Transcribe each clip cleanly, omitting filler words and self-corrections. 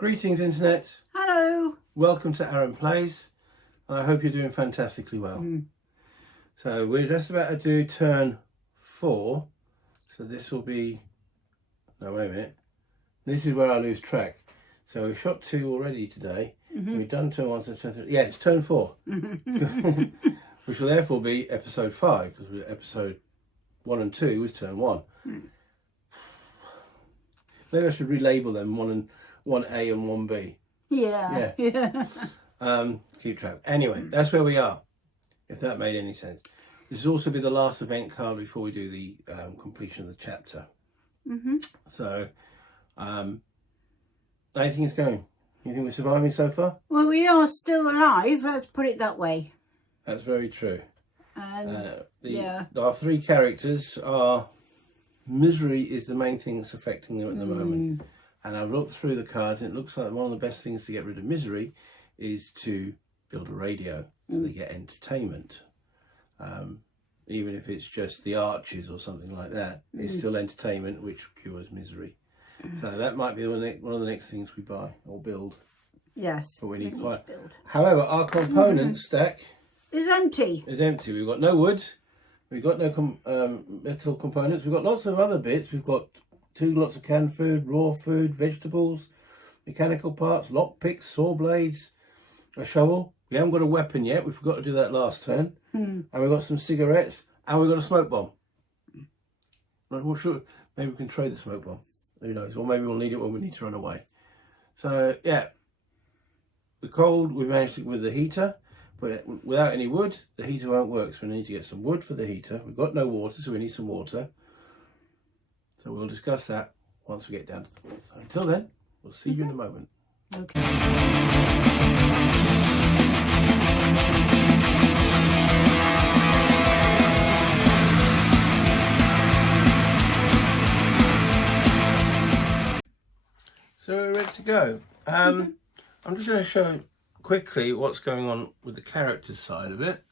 Greetings Internet, Hello. welcome to Aaron Plays, and I hope you're doing fantastically well. So we're just about to do turn 4, so this will be, no wait a minute, this is where I lose track. So we've shot 2 already today, we've done turn 1, turn 3, yeah it's turn 4, which will therefore be episode 5, because episode 1 and 2 was turn 1. Maybe I should relabel them 1A and 1B. Yeah. Keep track. Anyway, that's where we are, if that made any sense. This will also be the last event card before we do the completion of the chapter. So, how do you think it's going? You think we're surviving so far? Well, we are still alive, let's put it that way. That's very true. And Our 3 characters are... Misery is the main thing that's affecting them at the moment. And I've looked through the cards and it looks like one of the best things to get rid of misery is to build a radio so they get entertainment. Even if it's just the arches or something like that, it's still entertainment which cures misery. So that might be one of the next things we buy or build. yes, But we need quite... to build. However, our component stack It's empty. is empty. We've got no wood, we've got no metal components, we've got lots of other bits. We've got 2 lots of canned food, raw food, vegetables, mechanical parts, lockpicks, saw blades, a shovel. We haven't got a weapon yet. We forgot to do that last turn. And we've got some cigarettes and we've got a smoke bomb. Right, well, sure, maybe we can trade the smoke bomb. Who knows? Or maybe we'll need it when we need to run away. So, yeah. The cold, we managed to with the heater. But without any wood, the heater won't work. So we need to get some wood for the heater. We've got no water, so we need some water. So we'll discuss that once we get down to the water. So until then, we'll see you in a moment. Okay. So we're ready to go. I'm just going to show quickly what's going on with the characters side of it.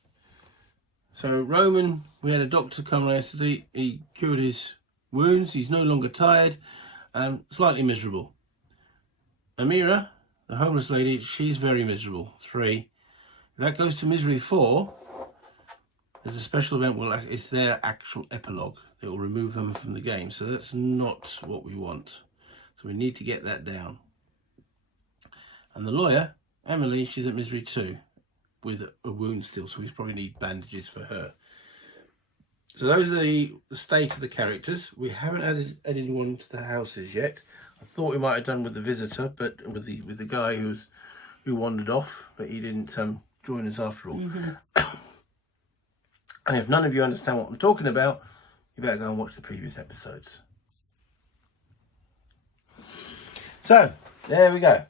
So Roman, we had a doctor come yesterday. He cured his wounds. He's no longer tired and slightly miserable. Amira, the homeless lady, she's very miserable. 3. If that goes to misery 4, there's a special event. It's their actual epilogue. It will remove them from the game. So that's not what we want. So we need to get that down. And the lawyer, Emily, she's at misery 2 with a wound still. So we probably need bandages for her. So those are the state of the characters. We haven't added anyone to the houses yet. I thought we might have done with the visitor, but with the guy who wandered off, but he didn't join us after all. And if none of you understand what I'm talking about, you better go and watch the previous episodes. So there we go.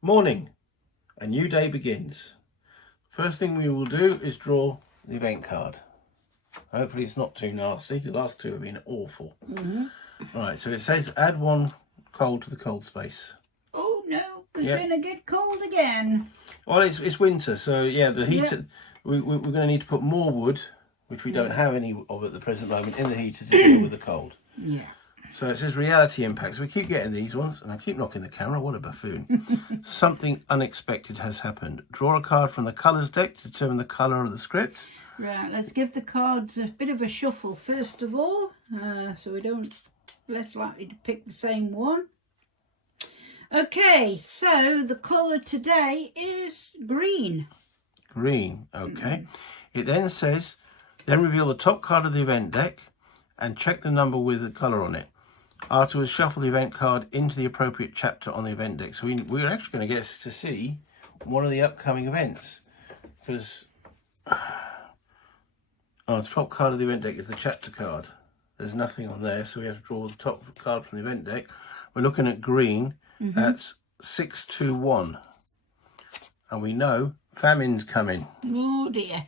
Morning, a new day begins. First thing we will do is draw the event card. Hopefully it's not too nasty. The last 2 have been awful. Right, so it says add 1 cold to the cold space. Oh no, it's going to get cold again. Well, it's winter, so yeah, the heater, we're going to need to put more wood, which we don't have any of at the present moment, in the heater to deal with the cold. Yeah. So it says reality impacts. We keep getting these ones, and I keep knocking the camera. What a buffoon. Something unexpected has happened. Draw a card from the colours deck to determine the colour of the script. Right, let's give the cards a bit of a shuffle first of all, so we don't less likely to pick the same one. Okay, so the colour today is green. Green, okay. It then says, then reveal the top card of the event deck and check the number with the colour on it. Afterwards, shuffle the event card into the appropriate chapter on the event deck. So we're actually going to get to see one of the upcoming events, because the top card of the event deck is the chapter card. There's nothing on there, so we have to draw the top card from the event deck. We're looking at green. That's 621, and we know famine's coming. Oh dear.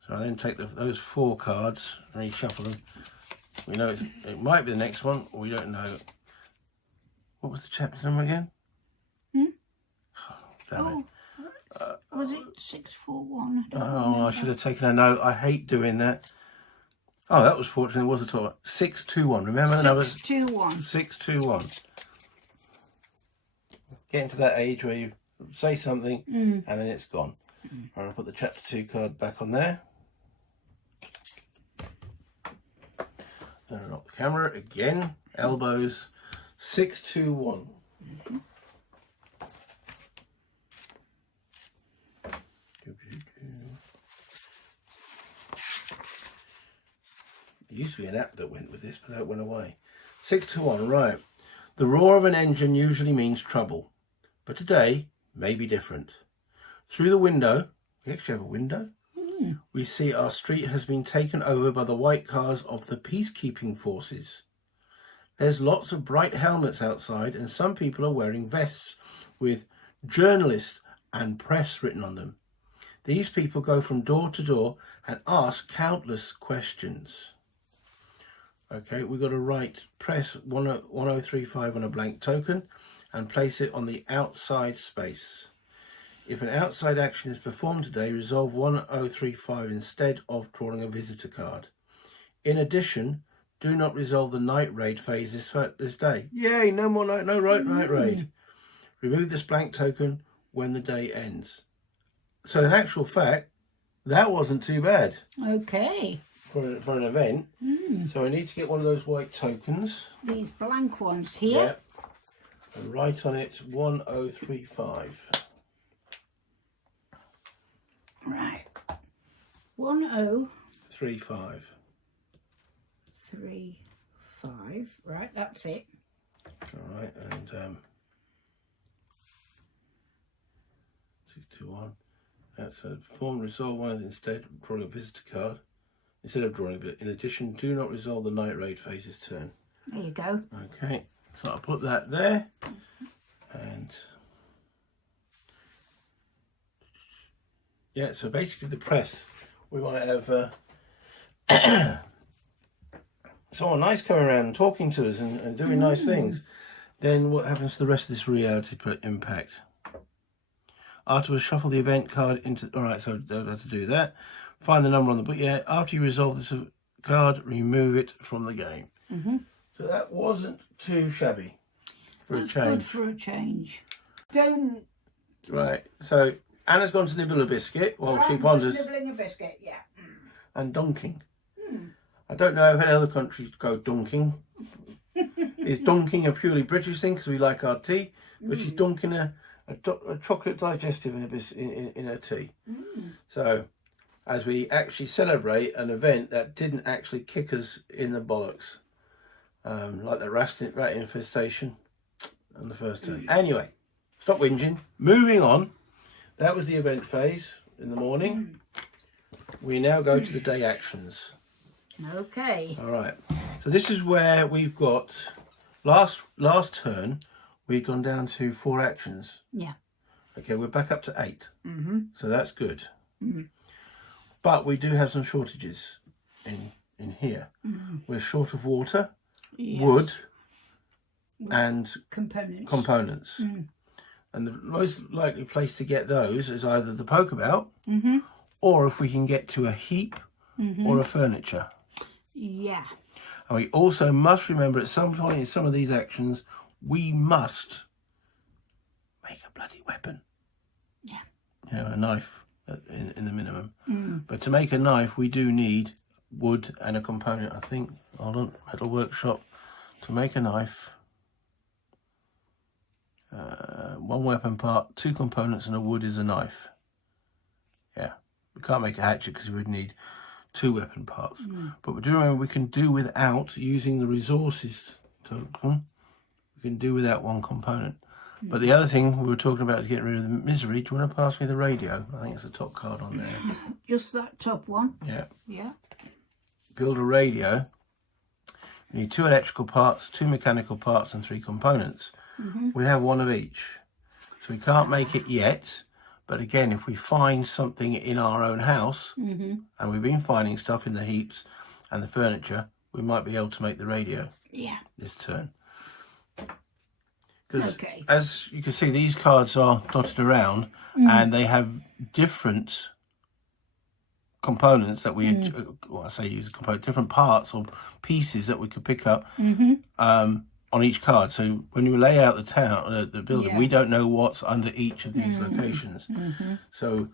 So I then take those 4 cards and reshuffle them. We know it might be the next one, or we don't know. What was the chapter number again? Damn it. Was it 641? I should have taken a note. I hate doing that. Oh, that was fortunate. It was a top. 621. Remember the numbers? 621. 621. Getting to that age where you say something and then it's gone. I'm going to put the chapter 2 card back on there. Then I'll knock the camera again. Elbows. 621. There used to be an app that went with this, but that went away. 621, right. The roar of an engine usually means trouble, but today may be different. Through the window, we actually have a window, we see our street has been taken over by the white cars of the peacekeeping forces. There's lots of bright helmets outside, and some people are wearing vests with journalist and press written on them. These people go from door to door and ask countless questions. Okay, we've got to write press 1035 on a blank token and place it on the outside space. If an outside action is performed today, resolve 1035 instead of drawing a visitor card. In addition, do not resolve the night raid phase this day. Yay, no more night raid. Remove this blank token when the day ends. So in actual fact, that wasn't too bad. Okay. For an event. So I need to get one of those white tokens. These blank ones here. Yep. And write on it 1035. Right. 1035. 35. Right, that's it. All right, and 621. That's a form resolve one instead of drawing a visitor card. Instead of drawing it. In addition, do not resolve the night raid phase's turn. There you go. Okay, so I'll put that there. And yeah, so basically the press, we want to have someone nice coming around and talking to us and doing nice things. Then what happens to the rest of this reality impact? Afterwards, shuffle the event card into... Alright, so they'll have to do that. Find the number on the book. Yeah, after you resolve this card, remove it from the game. So that wasn't too shabby for a change. Good for a change. Don't... Right, so Anna's gone to nibble a biscuit while she ponders. Nibbling a biscuit, yeah. And dunking. I don't know if any other countries go dunking. Is dunking a purely British thing because we like our tea? But she's dunking a chocolate digestive in her tea. So, as we actually celebrate an event that didn't actually kick us in the bollocks, like the rat infestation on the first day. Anyway, stop whinging. Moving on. That was the event phase in the morning. We now go to the day actions. Okay. All right. So this is where we've got last turn. We'd gone down to 4 actions. Yeah. Okay, we're back up to 8. So that's good. But we do have some shortages in here. We're short of water, wood, and components. And the most likely place to get those is either the pokeabout, or if we can get to a heap or a furniture. Yeah. And we also must remember at some point in some of these actions, we must make a bloody weapon. Yeah. You know, a knife in the minimum. But to make a knife, we do need wood and a component, I think. Hold on, Metal Workshop. To make a knife, 1 weapon part, 2 components, and a wood is a knife. Yeah. We can't make a hatchet because we would need 2 weapon parts. But we do remember we can do without using the resources token. We can do without 1 component. But the other thing we were talking about is getting rid of the misery. Do you want to pass me the radio? I think it's the top card on there. Just that top one? Yeah. Yeah. Build a radio. We need 2 electrical parts, 2 mechanical parts, and 3 components. We have 1 of each. So we can't make it yet. But again, if we find something in our own house, and we've been finding stuff in the heaps and the furniture, we might be able to make the radio this turn. Because as you can see, these cards are dotted around and they have different components that we, well, I say use different parts or pieces that we could pick up on each card. So when you lay out the building, we don't know what's under each of these locations. So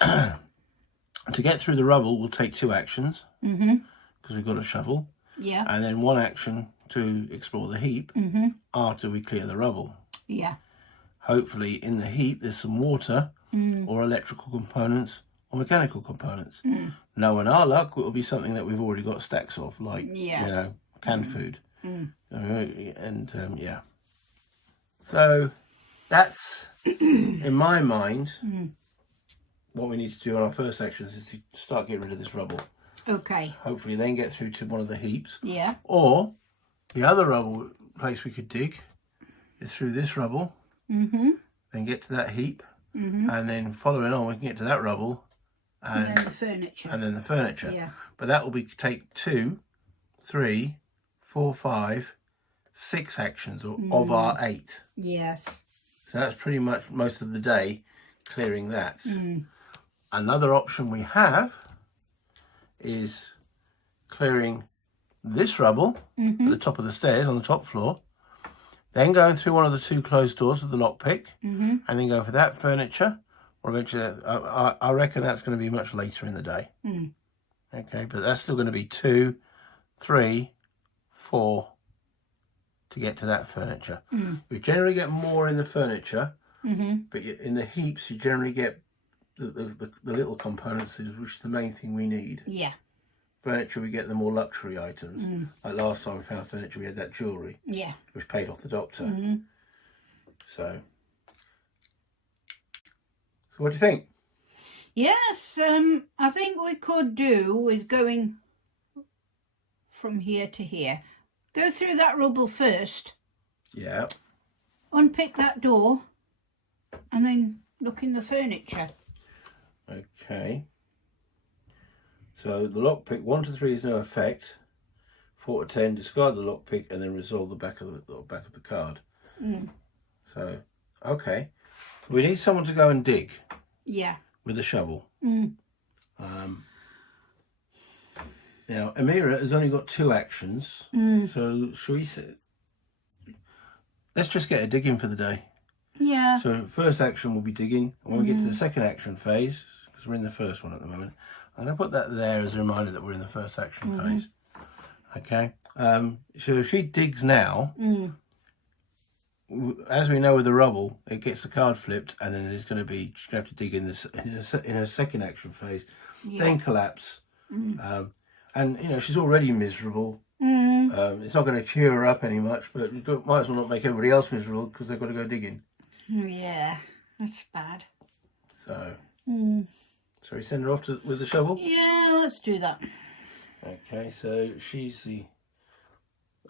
to get through the rubble, we'll take 2 actions because we've got a shovel. Yeah. And then 1 action to explore the heap after we clear the rubble. Yeah. Hopefully in the heap there's some water or electrical components or mechanical components. Knowing our luck, it will be something that we've already got stacks of, like, you know, canned food. Yeah. So that's, in my mind, what we need to do on our first actions is to start getting rid of this rubble. Okay. Hopefully then get through to one of the heaps. Yeah. Or the other rubble place we could dig is through this rubble. Then get to that heap. And then following on, we can get to that rubble. And then the furniture. And then the furniture. Yeah. But that will take 2, 3, 4, 5, 6 actions of our 8. Yes. So that's pretty much most of the day clearing that. Another option we have is clearing this rubble at the top of the stairs on the top floor, then going through one of the 2 closed doors with the lockpick, and then go for that furniture, or eventually I reckon that's going to be much later in the day. Okay, but that's still going to be 2, 3, 4 to get to that furniture. We generally get more in the furniture, but in the heaps you generally get the little components, which is the main thing we need. Yeah. Furniture, we get the more luxury items. Like last time we found furniture, we had that jewellery. Yeah. Which paid off the doctor. So what do you think? Yes, I think we could do with going from here to here. Go through that rubble first. Yeah. Unpick that door. And then look in the furniture. Okay. So the lockpick 1 to 3 is no effect. 4 to 10, discard the lockpick and then resolve the back of the card. So okay, we need someone to go and dig. Yeah. With a shovel. Now Amira has only got 2 actions. So shall we say, let's just get her digging for the day. Yeah. So first action will be digging, and when we get to the second action phase, because we're in the first one at the moment, I'm going to put that there as a reminder that we're in the first action phase. Okay. So if she digs now, as we know with the rubble, it gets the card flipped, and then she's going to have to dig in this in her second action phase, then collapse. And you know she's already miserable. It's not going to cheer her up any much, but you might as well not make everybody else miserable because they've got to go digging. Yeah, that's bad. So, so we send her off with the shovel? Yeah, let's do that. Okay, so she's the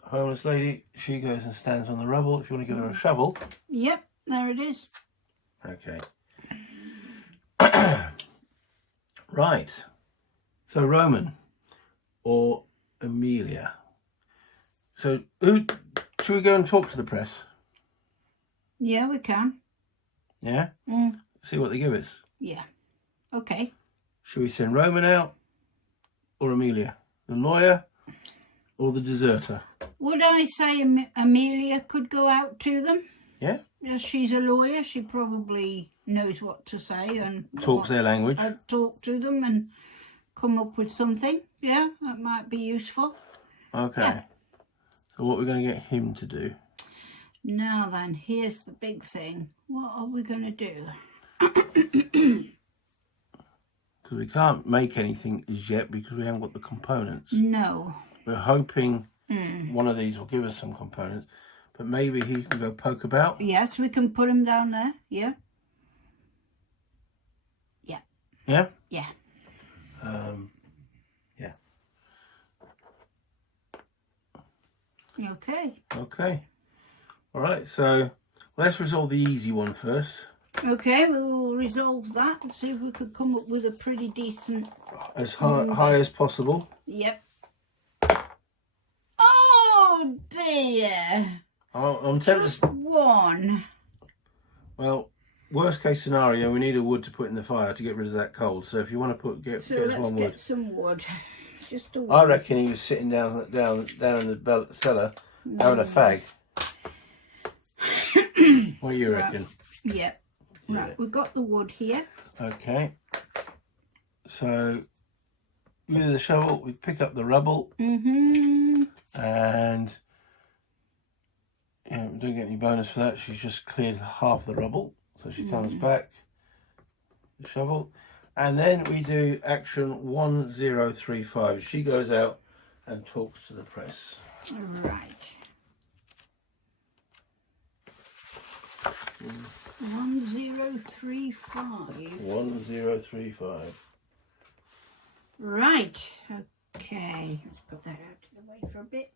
homeless lady. She goes and stands on the rubble. If you want to give her a shovel. Yep, there it is. Okay. Right. So Roman or Amelia. So should we go and talk to the press? Yeah, we can. Yeah? See what they give us. Yeah. Okay. Should we send Roman out or Amelia? The lawyer or the deserter? Would I say Amelia could go out to them? Yeah? Yes, she's a lawyer. She probably knows what to say and Talks their language. I'd talk to them and come up with something. Yeah, that might be useful. Okay. Yeah. So what we're going to get him to do? Now then, here's the big thing. What are we going to do? Because we can't make anything as yet because we haven't got the components. No. We're hoping one of these will give us some components, but maybe he can go poke about. Yes, we can put him down there. Yeah. Yeah. Yeah? Yeah. Yeah. Okay. Okay. All right, so let's resolve the easy one first. Okay, we'll resolve that and see if we could come up with a pretty decent... As high as possible. Yep. Oh dear. I'm tempted. Just one. Well, worst case scenario, we need a wood to put in the fire to get rid of that cold. So if you want to get us let's one wood. get some wood. Just a wood. I reckon he was sitting down in the cellar having a fag. What do you reckon? Yeah. Right, we've got the wood here. Okay. So with the shovel, we pick up the rubble. And yeah, we don't get any bonus for that. She's just cleared half the rubble. So she comes back, the shovel. And then we do action 1035. She goes out and talks to the press. Right. 1035. 1035. Right. Okay. Let's put that out of the way for a bit.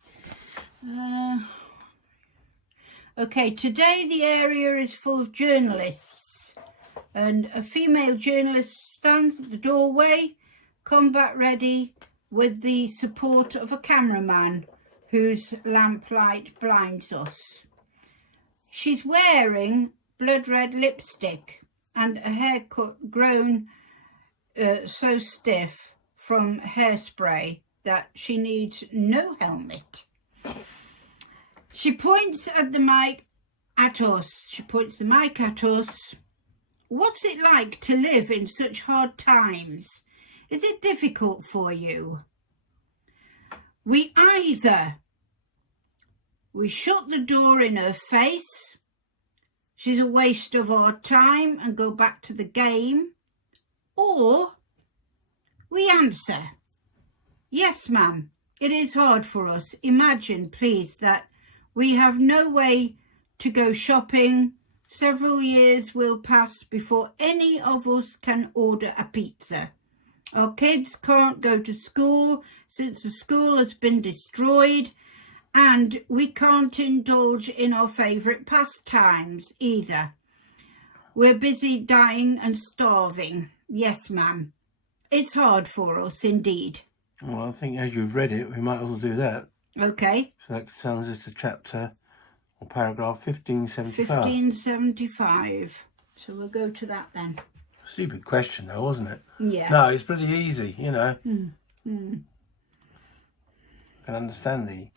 Okay. Today the area is full of journalists, and a female journalist stands at the doorway, combat ready, with the support of a cameraman whose lamplight blinds us. She's wearing blood red lipstick and a haircut grown so stiff from hairspray that she needs no helmet. She points at the mic at us. What's it like to live in such hard times? Is it difficult for you? We shut the door in her face, she's a waste of our time, and go back to the game, or we answer, yes ma'am, it is hard for us. Imagine please that we have no way to go shopping. Several years will pass before any of us can order a pizza. Our kids can't go to school since the school has been destroyed, and we can't indulge in our favourite pastimes either. We're busy dying and starving. Yes, ma'am. It's hard for us indeed. Well, I think as you've read it, we might as well do that. Okay. So that sounds us to chapter or paragraph 1575. 1575. So we'll go to that then. Stupid question though, wasn't it? Yeah. No, it's pretty easy, you know. I can understand the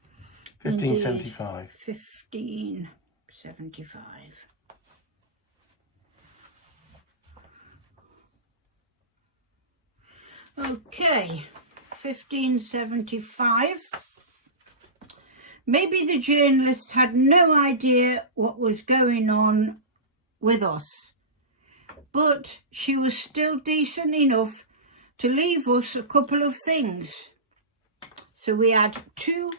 1575. Indeed. 1575. Okay, 1575. Maybe the journalist had no idea what was going on with us, but she was still decent enough to leave us a couple of things. So we had two.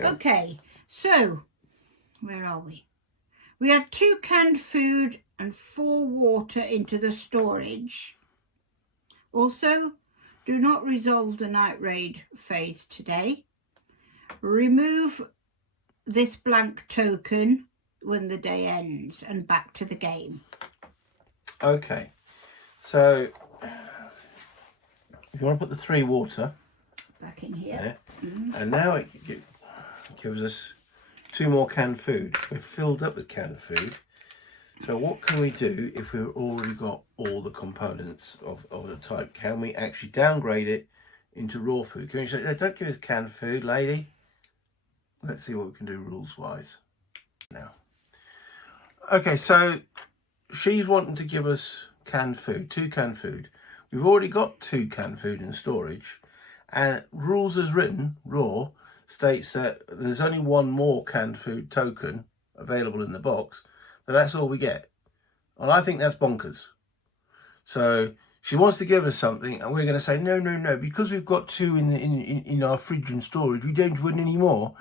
Okay, so where are we? We had 2 canned food and 4 water into the storage. Also, do not resolve the night raid phase today. Remove this blank token when the day ends and back to the game. Okay, so if you want to put the 3 water Back in here. there, and now it gives us 2 more canned food. We're filled up with canned food. So what can we do if we've already got all the components of the type? Can we actually downgrade it into raw food? Can we say, no, don't give us canned food, lady? Let's see what we can do rules-wise now. Okay, so she's wanting to give us canned food, 2 canned food. We've already got 2 canned food in storage, and rules as written, raw, states that there's only 1 more canned food token available in the box. That's all we get. Well, I think that's bonkers. So she wants to give us something, and we're going to say no, because we've got 2 in our fridge and storage, we don't want any more.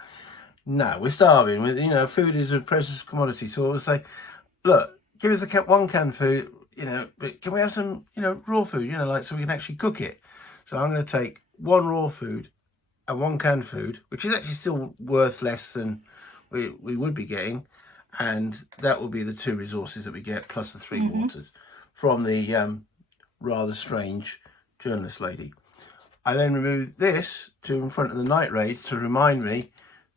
No, we're starving. Food is a precious commodity. So we'll say, look, give us the 1 canned food, but can we have some, raw food, so we can actually cook it. So I'm going to take 1 raw food and 1 canned food, which is actually still worth less than we would be getting. And that will be the 2 resources that we get, plus the 3 waters from the rather strange journalist lady. I then remove this to in front of the night raids to remind me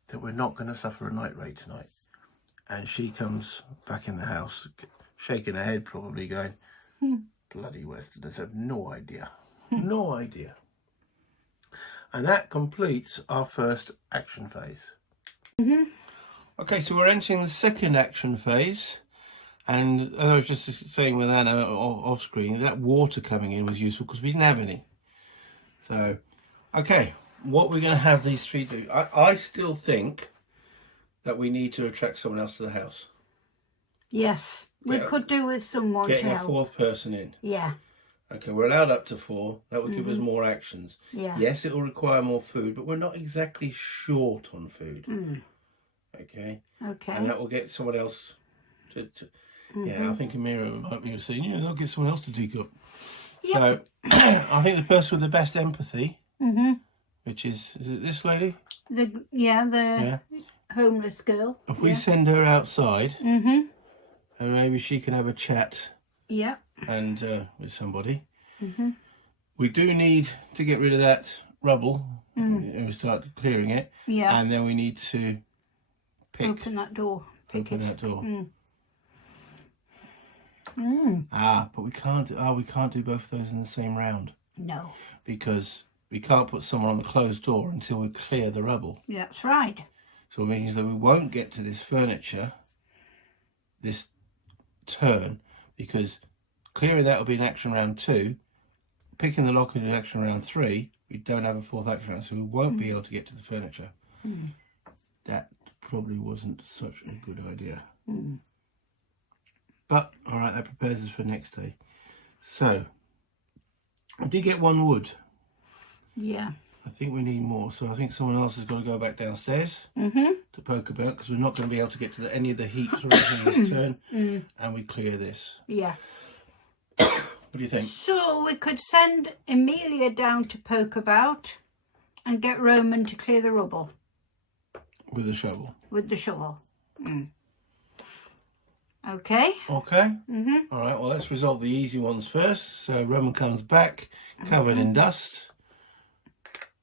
that we're not going to suffer a night raid tonight. and she comes back in the house, shaking her head, probably going, bloody Westerners have no idea. No idea. And that completes our first action phase. Okay, so we're entering the second action phase. And as I was just saying with Anna off screen, that water coming in was useful because we didn't have any. So, okay, what we're going to have these three do. I still think that we need to attract someone else to the house. Yes, we could do with someone to Getting a help. fourth person in. Yeah. Okay, we're allowed up to 4. That will give us more actions. Yeah. Yes, it will require more food, but we're not exactly short on food. Okay. Okay. And that will get someone else to yeah, I think Amira might be saying, yeah, they'll get someone else to dig up. Yep. So I think the person with the best empathy, which is it this lady? The homeless girl. If we send her outside, and maybe she can have a chat. Yeah. And with somebody. We do need to get rid of that rubble and we start clearing it. Yeah. And then we need to open that door. Open that door. But we can't do both of those in the same round. No. Because we can't put someone on the closed door until we clear the rubble. That's right. So it means that we won't get to this furniture this turn, because clearing that will be in action round 2. Picking the lock in action round 3. We don't have a fourth action round, so we won't be able to get to the furniture. That probably wasn't such a good idea. But, alright, that prepares us for next day. So, I did get 1 wood. Yeah. I think we need more, so I think someone else has got to go back downstairs to poke about, because we're not going to be able to get to any of the heaps or anything this turn, and we clear this. Yeah. What do you think? So we could send Amelia down to poke about and get Roman to clear the rubble. With the shovel? With the shovel. Okay. Okay. All right, well, let's resolve the easy ones first. So Roman comes back, covered in dust.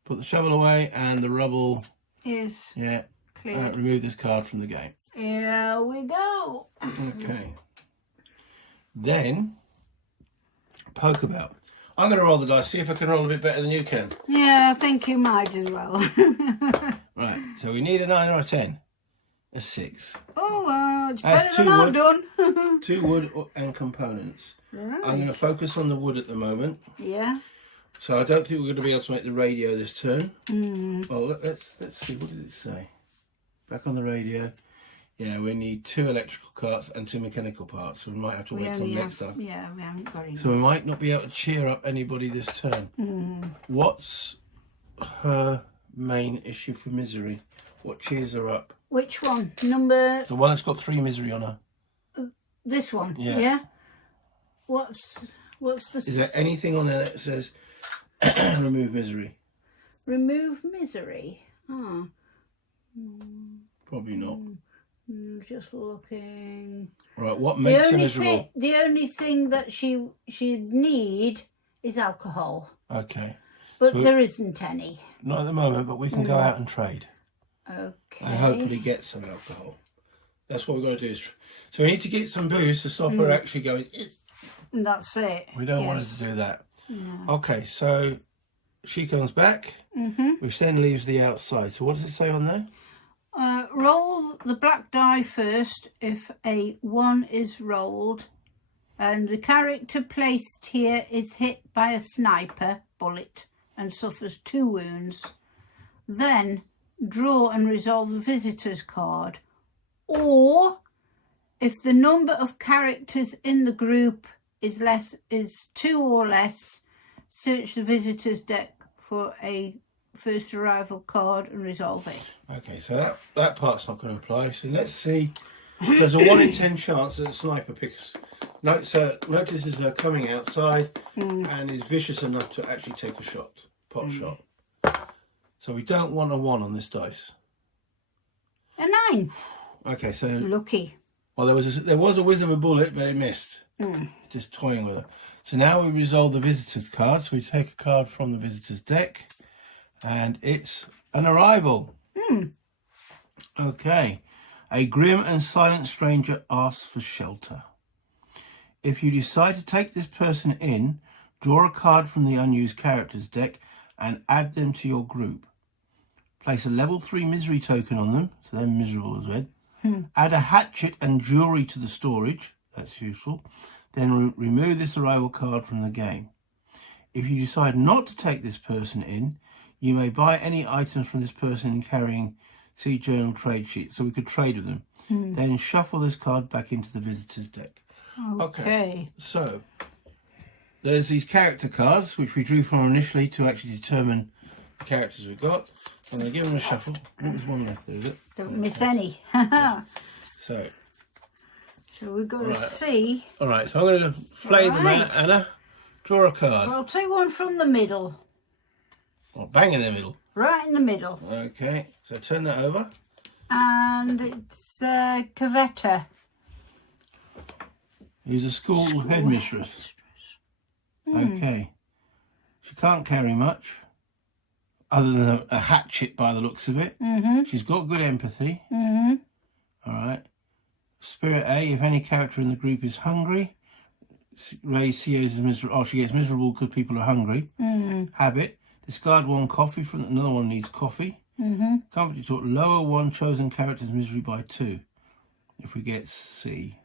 Put the shovel away, and the rubble is cleared. Remove this card from the game. Here we go. Okay. Then, poke about. I'm going to roll the dice, see if I can roll a bit better than you can. Yeah, I think you might as well. Right, so we need a 9 or a 10. A 6. Oh, well, it's better than I've done. 2 wood and components. Right. I'm going to focus on the wood at the moment. Yeah. So I don't think we're going to be able to make the radio this turn. Well, let's see. What did it say? Back on the radio. Yeah, we need 2 electrical parts and 2 mechanical parts. So we might have to wait till next time. Yeah, we haven't got enough. So we might not be able to cheer up anybody this turn. What's her main issue for misery? What cheers her up? Which one? Number... The one that's got 3 misery on her. This one? Yeah. What's the... Is there anything on there that says remove misery? Remove misery? Oh. Probably not. Just looking. Right, what makes her miserable? The only thing that she'd need is alcohol. Okay. But so there isn't any. Not at the moment, but we can go out and trade. Okay. And hopefully get some alcohol. That's what we've got to do. So we need to get some booze to stop her actually going... That's it. We don't want her to do that. No. Okay, so she comes back, which then leaves the outside. So what does it say on there? Roll the black die first if a 1 is rolled and the character placed here is hit by a sniper bullet and suffers 2 wounds. Then draw and resolve the visitor's card. Or if the number of characters in the group is 2 or less, search the visitor's deck for a first arrival card and resolve it. Okay, so that part's not going to apply. So let's see. There's a 1 in 10 chance that a sniper notices her coming outside and is vicious enough to actually take a shot, pot shot. So we don't want a 1 on this dice. A 9. Okay, so lucky. Well, there was a whiz of a bullet, but it missed. Just toying with her. So now we resolve the visitor's card. So we take a card from the visitor's deck, and it's an arrival. Okay, A grim and silent stranger asks for shelter. If you decide to take this person in, draw a card from the unused characters deck and add them to your group. Place a level 3 misery token on them, so they're miserable as well. Add a hatchet and jewellery to the storage, that's useful. Then remove this arrival card from the game. If you decide not to take this person in, you may buy any items from this person carrying see journal trade sheet, so we could trade with them. Then shuffle this card back into the visitor's deck. Okay. So there's these character cards which we drew from initially to actually determine the characters we've got. I'm going to give them a shuffle. There's one left there, is it? Don't miss any. So we've got to see. All right, so I'm going to flay them out. Anna, draw a card. Well, I'll take one from the middle. Oh, bang in the middle. Right in the middle. Okay, so turn that over. And it's Cavetta. He's a school headmistress. Okay. She can't carry much, other than a hatchet by the looks of it. She's got good empathy. All right. Spirit A, if any character in the group is hungry, raise CA as miserable. Oh, she gets miserable because people are hungry. Habit, discard one coffee from another one needs coffee. Comfort talk, lower one chosen character's misery by 2. If we get C.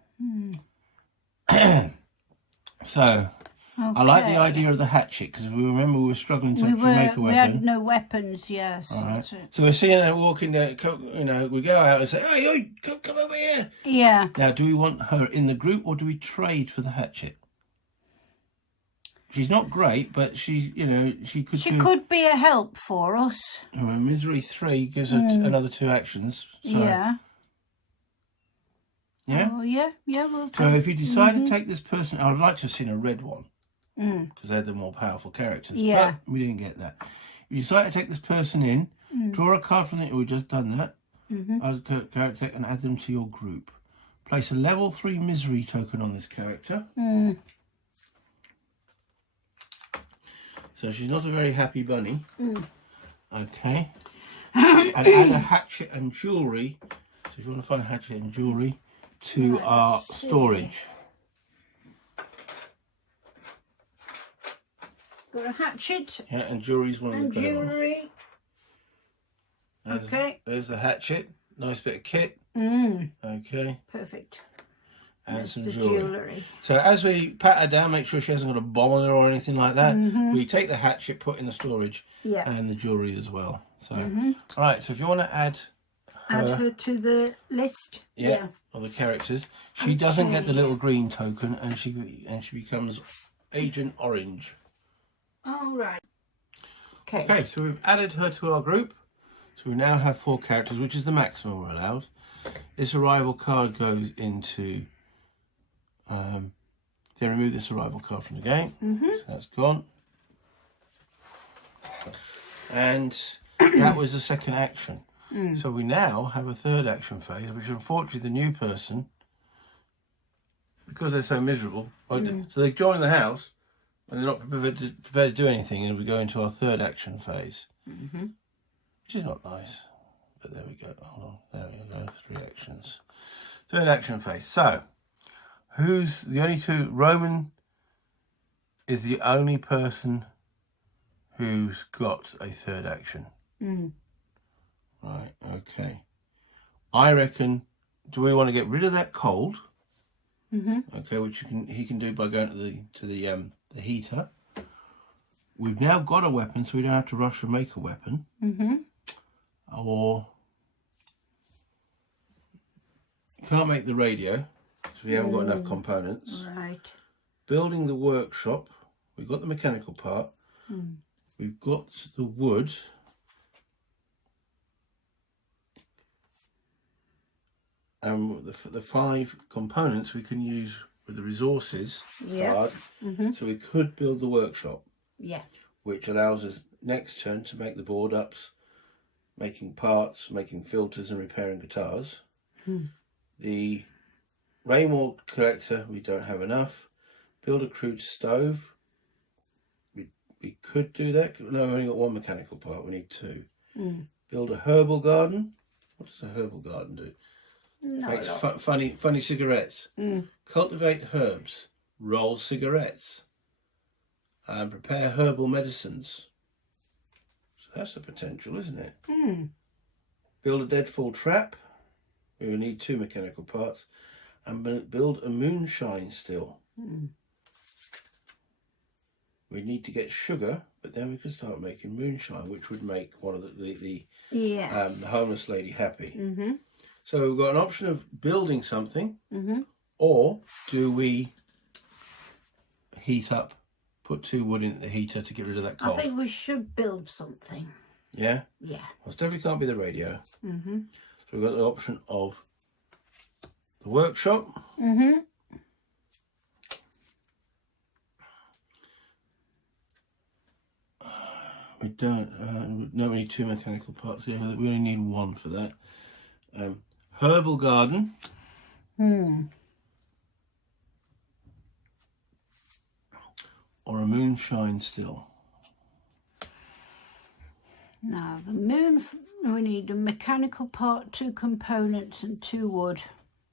So, I like the idea of the hatchet because we remember we were struggling to make a weapon. We had no weapons, yes. All right. So we're seeing her walking down, we go out and say, hey, come over here. Yeah. Now, do we want her in the group or do we trade for the hatchet? She's not great, but she could be a help for us. Misery 3 gives her another 2 actions. So. Yeah. Yeah? Oh, yeah, we'll take. So if you decide to take this person, I'd like to have seen a red one. Because they're the more powerful characters. Yeah. But we didn't get that. If you decide to take this person in, draw a card from it. We've just done that. As a character and add them to your group. Place a level 3 misery token on this character. So she's not a very happy bunny. Okay. And add a hatchet and jewellery. So if you want to find a hatchet and jewellery to our storage. Got a hatchet. Yeah, and jewellery's one of the jewellery. Okay. There's the hatchet. Nice bit of kit. Okay. Perfect. And some jewellery. So as we pat her down, make sure she hasn't got a bomb on her or anything like that. We take the hatchet, put in the storage, and the jewellery as well. So, all right. So if you want to add her to the list, of the characters, she doesn't get the little green token, and she becomes Agent Orange. All right. Okay. So we've added her to our group. So we now have 4 characters, which is the maximum we're allowed. This arrival card goes into. They remove this arrival card from the game, so that's gone. And that was the second action. So we now have a third action phase, which unfortunately the new person, because they're so miserable, so they join the house and they're not prepared to do anything, and we go into our third action phase, which is not nice. But there we go. Hold on. There we go. 3 actions. Third action phase. So, who's the only 2? Roman is the only person who's got a third action. Right. Okay. I reckon. Do we want to get rid of that cold? Okay, which he can do by going to the heater. We've now got a weapon, so we don't have to rush and make a weapon. Or can't make the radio, so we haven't got enough components. Right. Building the workshop, we've got the mechanical part. We've got the wood. And the 5 components we can use with the resources card. So we could build the workshop. Yeah. Which allows us next turn to make the board ups, making parts, making filters and repairing guitars. The rainwater collector, we don't have enough. Build a crude stove. We could do that. No, we've only got 1 mechanical part. We need 2. Build a herbal garden. What does a herbal garden do? Makes funny cigarettes. Cultivate herbs. Roll cigarettes. And prepare herbal medicines. So that's the potential, isn't it? Build a deadfall trap. We will need 2 mechanical parts. And build a moonshine still. We need to get sugar, but then we can start making moonshine, which would make one of the homeless lady happy. So we've got an option of building something, or do we heat up, put 2 wood in the heater to get rid of that cold? I think we should build something. Yeah? Yeah. Well, it definitely can't be the radio. So we've got the option of the workshop. We don't, no, we need 2 mechanical parts. Yeah, we only need 1 for that. Herbal garden. Or a moonshine still. Now, the we need a mechanical part, 2 components and 2 wood.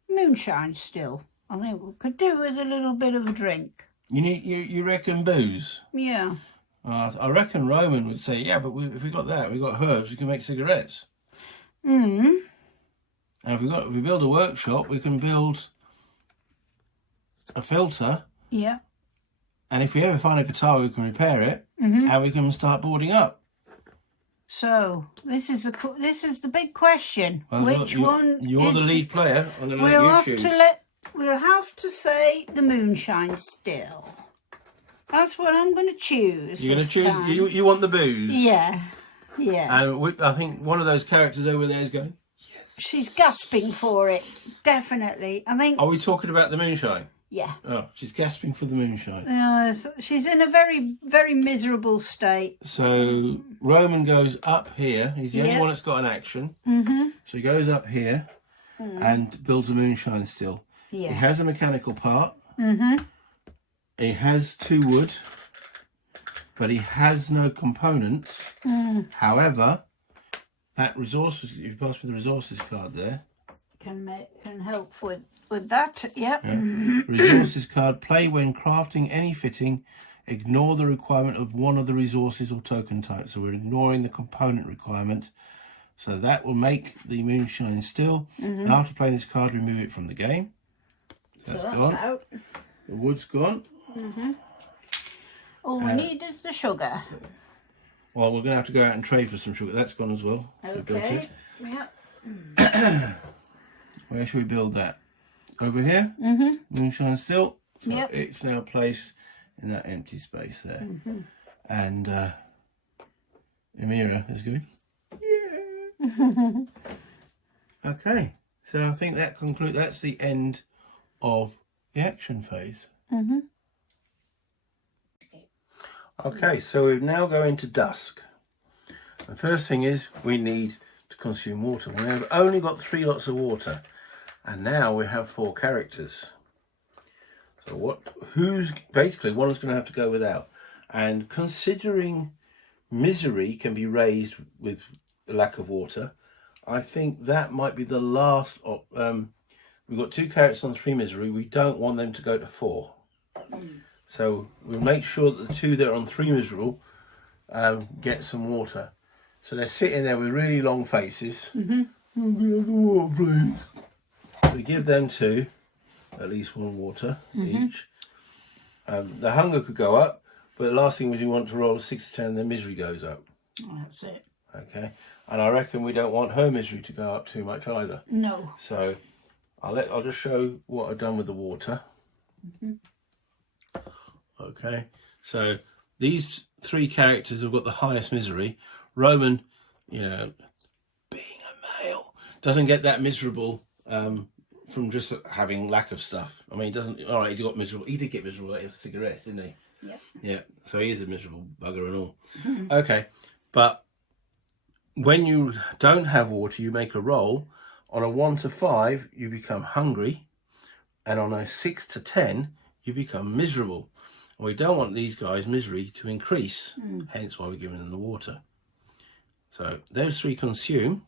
Moonshine still. I think we could do with a little bit of a drink. You reckon booze? Yeah. I reckon Roman would say, yeah, but if we got that, we got herbs, we can make cigarettes. And if we build a workshop, we can build a filter. Yeah. And if we ever find a guitar, we can repair it, and we can start boarding up. So this is the big question. Well, Which one? You're the lead player. I'm going to let you choose. We'll have to say the moonshine still. That's what I'm going to choose. You're going to choose. You want the booze? Yeah, yeah. And I think one of those characters over there is going. Yes. She's gasping for it. Definitely. I think. Are we talking about the moonshine? Yeah. Oh, she's gasping for the moonshine. She's in a very, very miserable state. So Roman goes up here. He's the only one that's got an action. So he goes up here and builds a moonshine still. Yeah. He has a mechanical part. He has 2 wood, but he has no components. However, that resources, if you pass me the resources card there, can help with that. Yeah. Resources card. Play when crafting any fitting. Ignore the requirement of one of the resources or token types. So we're ignoring the component requirement. So that will make the moonshine still. And after playing this card, remove it from the game. So that's gone. Out. The wood's gone. All we need is the sugar. Well, we're going to have to go out and trade for some sugar. That's gone as well. Okay. Yep. Where should we build that? Over here? Moonshine still. So it's now placed in that empty space there. And Amira is good. Yeah. Okay. So I think that's the end of the action phase. Okay, so we're now going to dusk. The first thing is we need to consume water. We have only got 3 lots of water, and now we have 4 characters. So basically one is going to have to go without. And considering misery can be raised with the lack of water, I think that might be the last. We've got 2 characters on 3 misery. We don't want them to go to 4. So we'll make sure that the 2 that are on 3 miserable get some water. So they're sitting there with really long faces. Can I have the water, please? We give them 2, at least 1 water each. The hunger could go up, but the last thing we want to roll is 6 to 10, and their misery goes up. Oh, that's it. Okay, and I reckon we don't want her misery to go up too much either. No. So I'll just show what I've done with the water. Okay, so these 3 characters have got the highest misery. Roman, being a male, doesn't get that miserable from just having lack of stuff. I mean, he doesn't. All right, he got miserable. He did get miserable at cigarettes, didn't he? Yeah. Yeah. So he is a miserable bugger and all. Okay, but when you don't have water, you make a roll. On a 1 to 5, you become hungry, and on a 6 to 10, you become miserable. And we don't want these guys' misery to increase, hence why we're giving them the water. So those 3 consume.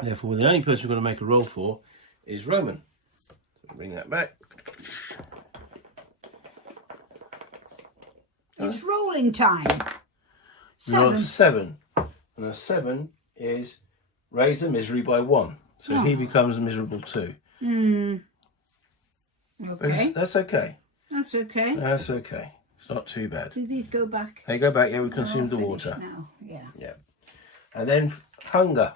Therefore, the only person we're going to make a roll for is Roman. So bring that back. It's rolling time. We're on 7. 7. And a 7 is raise the misery by 1. So he becomes miserable 2. Okay. That's okay. That's okay. That's okay. It's not too bad. Do these go back? They go back, yeah, we They're consumed the all water. finished now. Yeah. Yeah. And then hunger.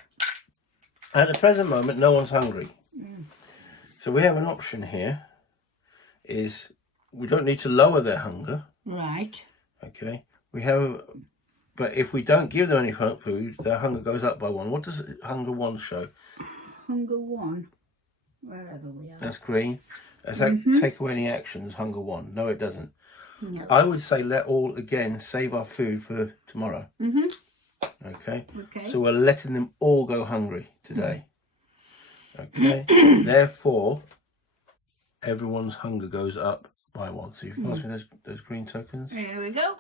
At the present moment, no one's hungry. So we have an option here, is we don't need to lower their hunger. Right. Okay. We have, but if we don't give them any food, their hunger goes up by 1. What does hunger 1 show? Hunger 1. Wherever we are. That's green. Does that take away any actions, hunger 1? No, it doesn't. No. I would say let all, again, save our food for tomorrow. Okay. Okay. So we're letting them all go hungry today. Okay. Therefore, everyone's hunger goes up by 1. So you can pass me those green tokens. There we go.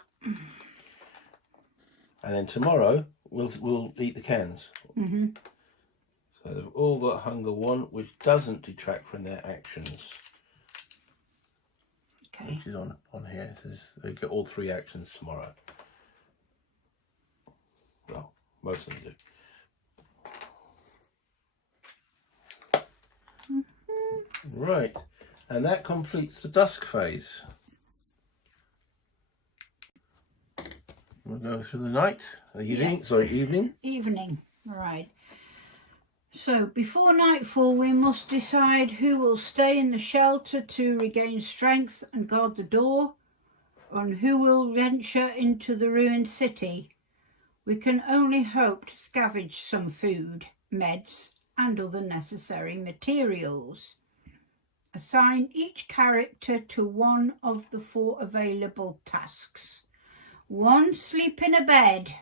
And then tomorrow we'll eat the cans. So they've all got hunger 1, which doesn't detract from their actions. Okay. Which is on here. It says they get all 3 actions tomorrow. Well, most of them do. Right, and that completes the dusk phase. We'll go through the night, evening. Evening. Right. So before nightfall, we must decide who will stay in the shelter to regain strength and guard the door, and who will venture into the ruined city. We can only hope to scavenge some food, meds, and other necessary materials. Assign each character to one of the 4 available tasks. 1, sleep in a bed.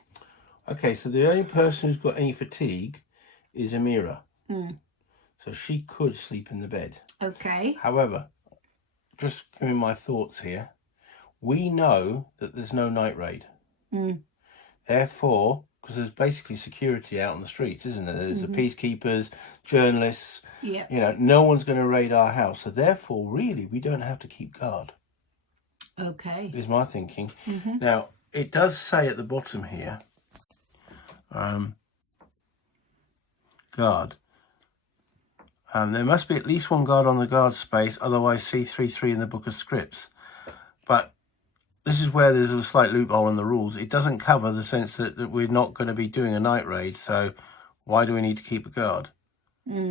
Okay, so the only person who's got any fatigue is Amira. So she could sleep in the bed. Okay. However, just giving my thoughts here, we know that there's no night raid. Therefore, because there's basically security out on the streets, isn't there? There's the peacekeepers, journalists. Yeah. You know, no one's going to raid our house. So therefore, really, we don't have to keep guard. Okay. Is my thinking. Now, it does say at the bottom here, guard. There must be at least 1 guard on the guard space, otherwise see 3.3 in the book of scripts. But this is where there's a slight loophole in the rules. It doesn't cover the sense that we're not going to be doing a night raid, so why do we need to keep a guard?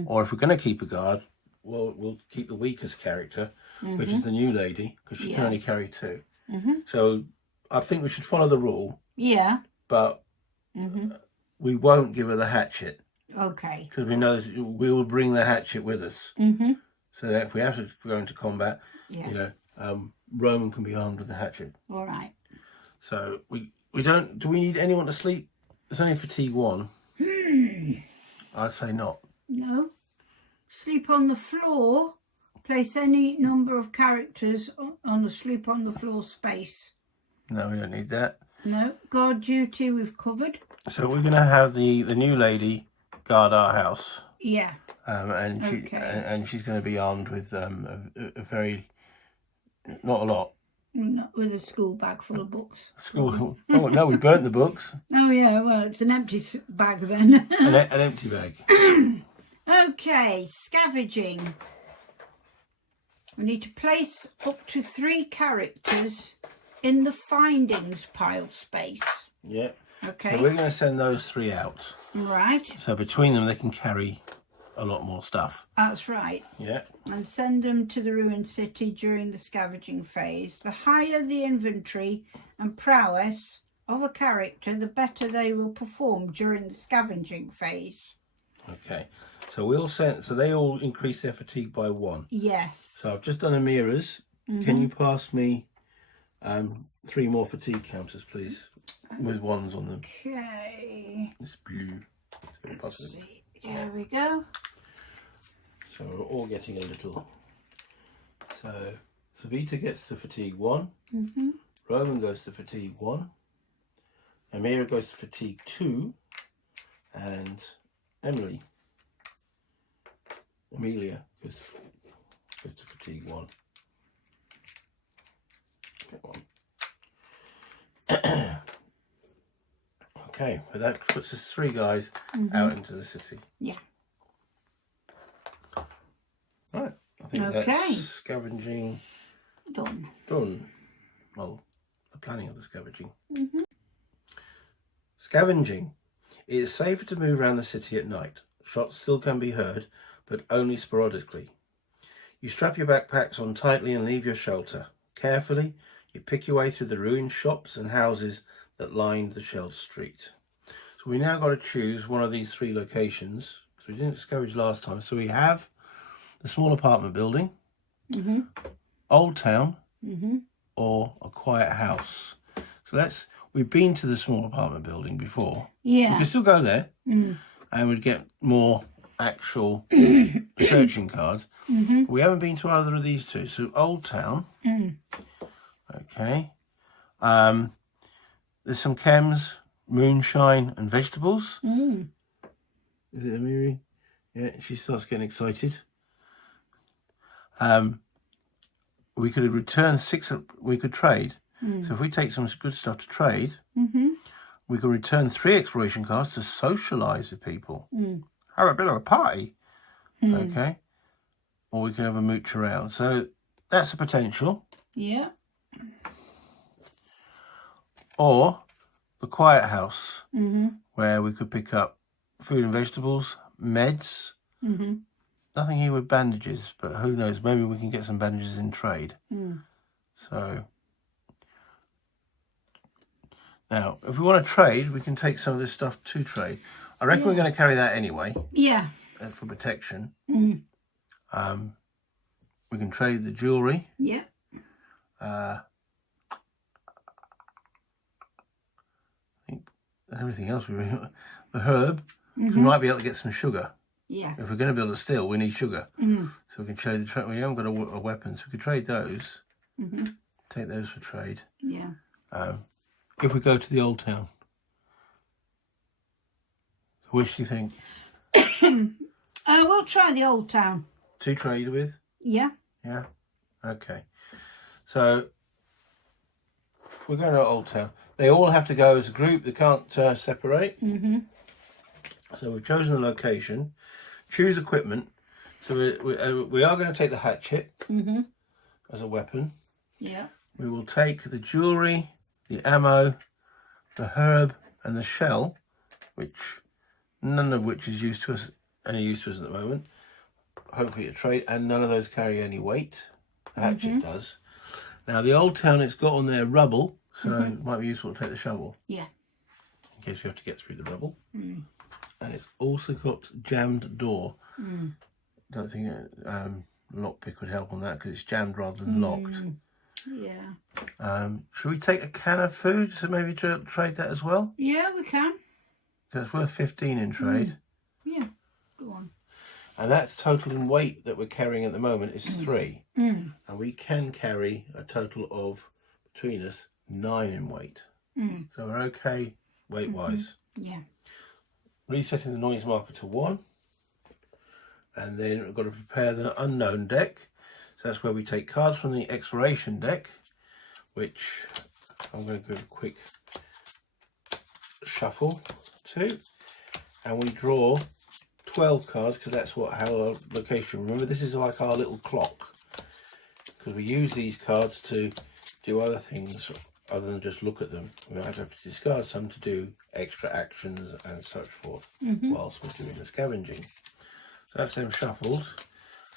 Or if we're going to keep a guard, well, we'll keep the weakest character, which is the new lady, because she can only carry 2. So I think we should follow the rule. Yeah. But we won't give her the hatchet. Okay. Because we know we will bring the hatchet with us. So that if we have to go into combat, you know, Roman can be armed with the hatchet. All right. So we don't. Do we need anyone to sleep? It's only fatigue 1. I'd say not. No. Sleep on the floor. Place any number of characters on the sleep on the floor space. No, we don't need that. No. Guard duty we've covered. So we're going to have the new lady guard our house. Yeah. And she's going to be armed with a very, not a lot. Not with a school bag full of books. School. Oh no, we burnt the books. Oh yeah, well it's an empty bag then. An empty bag. Okay, scavenging. We need to place up to 3 characters in the findings pile space. Yeah. Okay. So we're going to send those 3 out. Right. So between them, they can carry a lot more stuff. That's right. Yeah. And send them to the ruined city during the scavenging phase. The higher the inventory and prowess of a character, the better they will perform during the scavenging phase. Okay. So we'll send. So they all increase their fatigue by 1. Yes. So I've just done Amira's. Can you pass me 3 more fatigue counters, please, with 1s on them? Okay. It's blue. There we go. So we're all getting a little. So Savita gets to fatigue 1. Roman goes to fatigue 1. Amira goes to fatigue 2. And Amelia Goes to fatigue 1. Get 1. Okay, but that puts us 3 guys out into the city. Yeah. Right, I think that's scavenging done. Well, the planning of the scavenging. Scavenging. It is safer to move around the city at night. Shots still can be heard, but only sporadically. You strap your backpacks on tightly and leave your shelter. Carefully, you pick your way through the ruined shops and houses that lined the shelled street. So we now got to choose one of these 3 locations, because we didn't scavenge last time. So we have the small apartment building, Old Town, or a quiet house. So we've been to the small apartment building before. Yeah. We can still go there and we'd get more actual searching cards. We haven't been to either of these 2. So Old Town. Okay. There's some chems, moonshine and vegetables. Is it Amiri? Yeah, she starts getting excited. We could return 6. We could trade. So if we take some good stuff to trade, we could return 3 exploration cards to socialise with people. Have a bit of a party. Okay. Or we could have a mooch around. So that's a potential. Yeah. Or the quiet house, where we could pick up food and vegetables, meds. Nothing here with bandages, but who knows? Maybe we can get some bandages in trade. So now, if we want to trade, we can take some of this stuff to trade. I reckon we're going to carry that anyway. Yeah. For protection. We can trade the jewellery. Yeah. I think everything else. The herb. We might be able to get some sugar. Yeah. If we're going to build a steel, we need sugar. So we can trade the we haven't got a weapon, so we could trade those. Take those for trade. Yeah. If we go to the Old Town. Which do you think? We'll try the Old Town. To trade with? Yeah. Yeah. Okay. So we're going to Old Town. They all have to go as a group. They can't separate. So we've chosen the location. Choose equipment. So we are going to take the hatchet as a weapon. Yeah. We will take the jewellery, the ammo, the herb and the shell, which none of which is any use to us at the moment. Hopefully a trade, and none of those carry any weight. The hatchet does. Now the Old Town, it's got on there rubble, so it might be useful to take the shovel. Yeah. In case you have to get through the rubble. And it's also got jammed door. Don't think lockpick would help on that because it's jammed rather than locked. Yeah. Should we take a can of food to maybe trade that as well? Yeah, we can. Because it's worth 15 in trade. Yeah, go on. And that's total in weight that we're carrying at the moment is 3. And we can carry a total of, between us, 9 in weight. So we're okay weight-wise. Yeah. Resetting the noise marker to 1. And then we've got to prepare the unknown deck. So that's where we take cards from the exploration deck, which I'm going to do a quick shuffle to. And we draw 12 cards because that's how our location. Remember, this is like our little clock, because we use these cards to do other things other than just look at them. We might have to discard some to do extra actions and such forth whilst we're doing the scavenging. So that's them shuffles,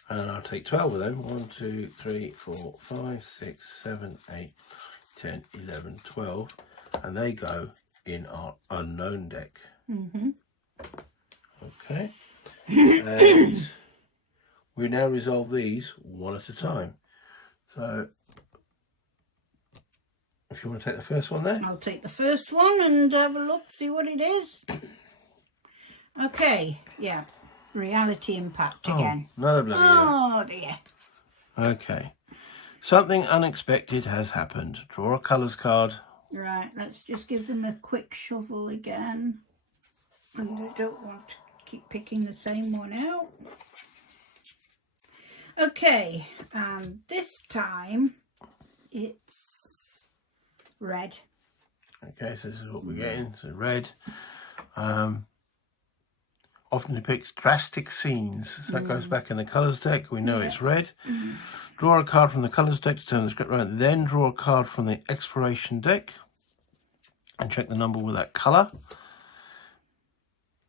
and I'll take 12 of them. 1, 2, 3, 4, 5, 6, 7, 8, 10, 11, 12, and they go in our unknown deck. Okay. And we now resolve these one at a time. So if you want to take the first one there. I'll take the first one and have a look, see what it is. Okay, yeah. Reality impact again. Another bloody Oh dear. Okay. Something unexpected has happened. Draw a colours card. Right, let's just give them a quick shovel again. And I don't want to keep picking the same one out. Okay, and this time it's red. Okay, so this is what we're getting. So red often depicts drastic scenes. So that goes back in the colours deck. We know it's red. Draw a card from the colours deck to turn the script around. Then draw a card from the exploration deck and check the number with that colour.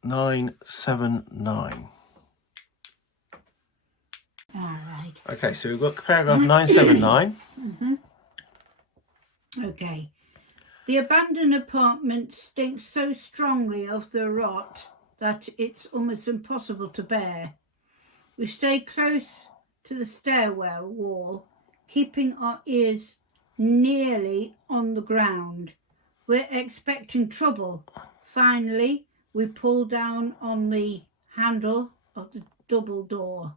979. All right. Okay, so we've got paragraph 979. Okay. The abandoned apartment stinks so strongly of the rot that it's almost impossible to bear. We stay close to the stairwell wall, keeping our ears nearly on the ground. We're expecting trouble. Finally, we pull down on the handle of the double door,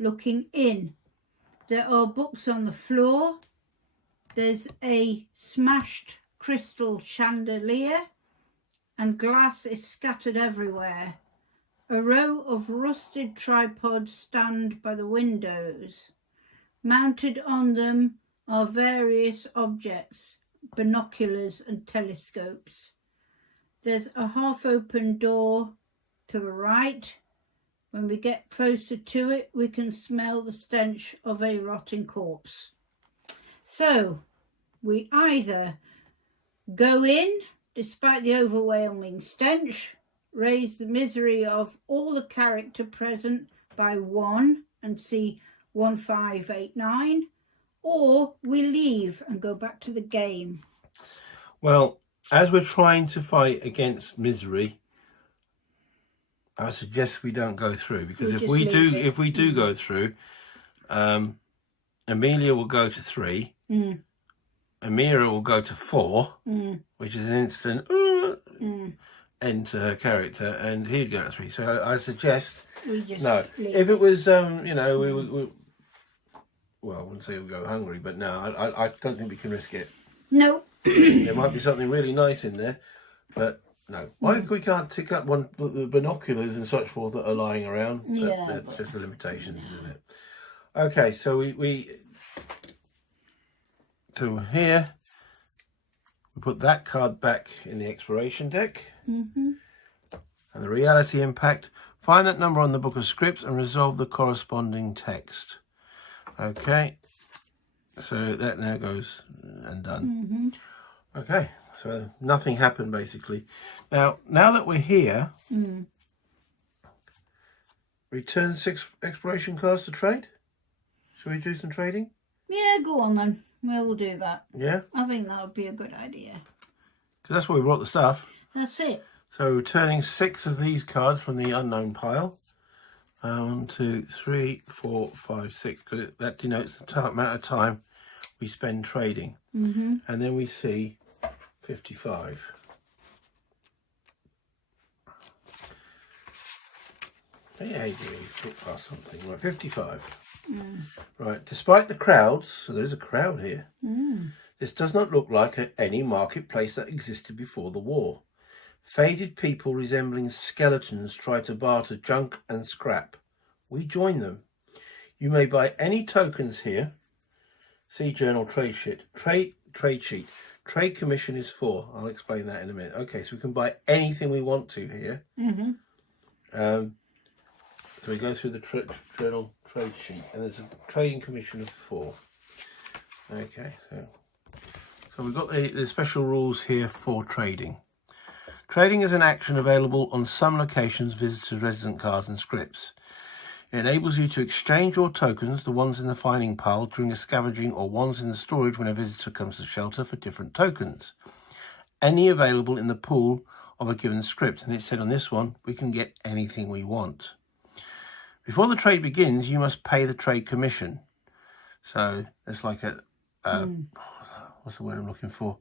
looking in. There are books on the floor. There's a smashed crystal chandelier and glass is scattered everywhere. A row of rusted tripods stand by the windows. Mounted on them are various objects, binoculars and telescopes. There's a half-open door to the right. When we get closer to it, we can smell the stench of a rotting corpse. So, we either go in, despite the overwhelming stench, raise the misery of all the character present by 1 and see 1589, or we leave and go back to the game. Well, as we're trying to fight against misery, I suggest we don't go through, because if we do go through, Amelia will go to 3. Amira will go to 4, which is an instant end to her character, and he'd go to 3. So I suggest no. If it was, you know, we well, I wouldn't say we'll go hungry, but no, I don't think we can risk it. No. There might be something really nice in there, but no. Why we can't tick up the binoculars and such forth that are lying around? That's just the limitations, isn't it? Okay, so so here we put that card back in the exploration deck. And the reality impact: find that number on the book of scripts and resolve the corresponding text. Okay, so that now goes undone. Okay, so nothing happened basically. Now that we're here, return 6 exploration cards to trade. Shall we do some trading? Yeah, go on then. We'll do that. Yeah? I think that would be a good idea. Because that's why we brought the stuff. That's it. So returning 6 of these cards from the unknown pile. 1, 2, 3, 4, 5, 6. Because that denotes the amount of time we spend trading. And then we see 55. Yeah, you put past something. Right, 55. Right, despite the crowds, so there's a crowd here, this does not look like any marketplace that existed before the war. Faded people resembling skeletons try to barter junk and scrap. We join them. You may buy any tokens here. See journal trade sheet. Trade sheet. Trade commission is 4. I'll explain that in a minute. Okay, so we can buy anything we want to here. So we go through the journal trade sheet, and there's a trading commission of 4. Okay, so we've got the special rules here for trading. Trading is an action available on some locations, visitors, resident cards and scripts. It enables you to exchange your tokens, the ones in the finding pile during a scavenging or ones in the storage when a visitor comes to shelter, for different tokens. Any available in the pool of a given script, and it said on this one we can get anything we want. Before the trade begins, you must pay the trade commission. So it's like a what's the word I'm looking for?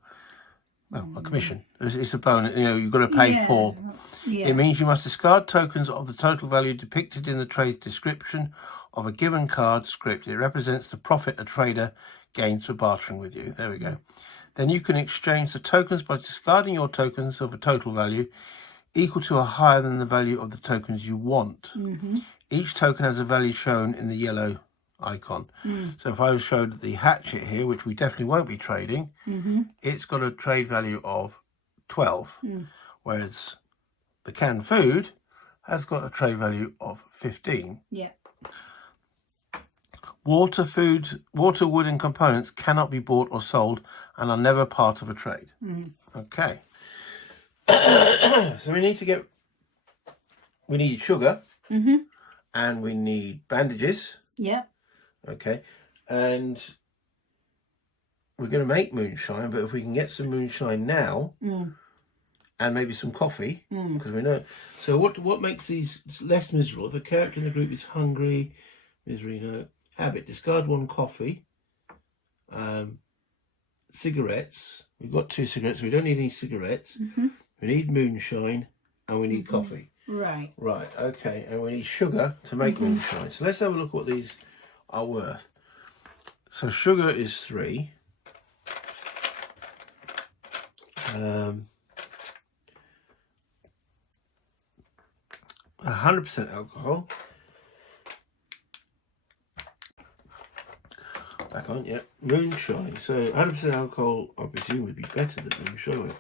Well, a commission. It's a bonus. You know, you've got to pay for. It means you must discard tokens of the total value depicted in the trade description of a given card script. It represents the profit a trader gains for bartering with you. There we go. Then you can exchange the tokens by discarding your tokens of a total value equal to or higher than the value of the tokens you want. Each token has a value shown in the yellow icon. So if I showed the hatchet here, which we definitely won't be trading, it's got a trade value of 12, whereas the canned food has got a trade value of 15. Yeah. Water, wood and components cannot be bought or sold and are never part of a trade. Okay. So we need sugar, and we need bandages. Yeah. Okay. And we're going to make moonshine, but if we can get some moonshine now, and maybe some coffee, because we know. So what makes these less miserable? If a character in the group is hungry, misery, no. Habit, discard 1 coffee. Cigarettes, we've got 2 cigarettes, we don't need any cigarettes. We need moonshine and we need coffee. Right. Right, okay, and we need sugar to make moonshine. So let's have a look at what these are worth. So sugar is 3. 100% alcohol. Back on, yeah. Moonshine. So 100% alcohol, I presume, would be better than moonshine.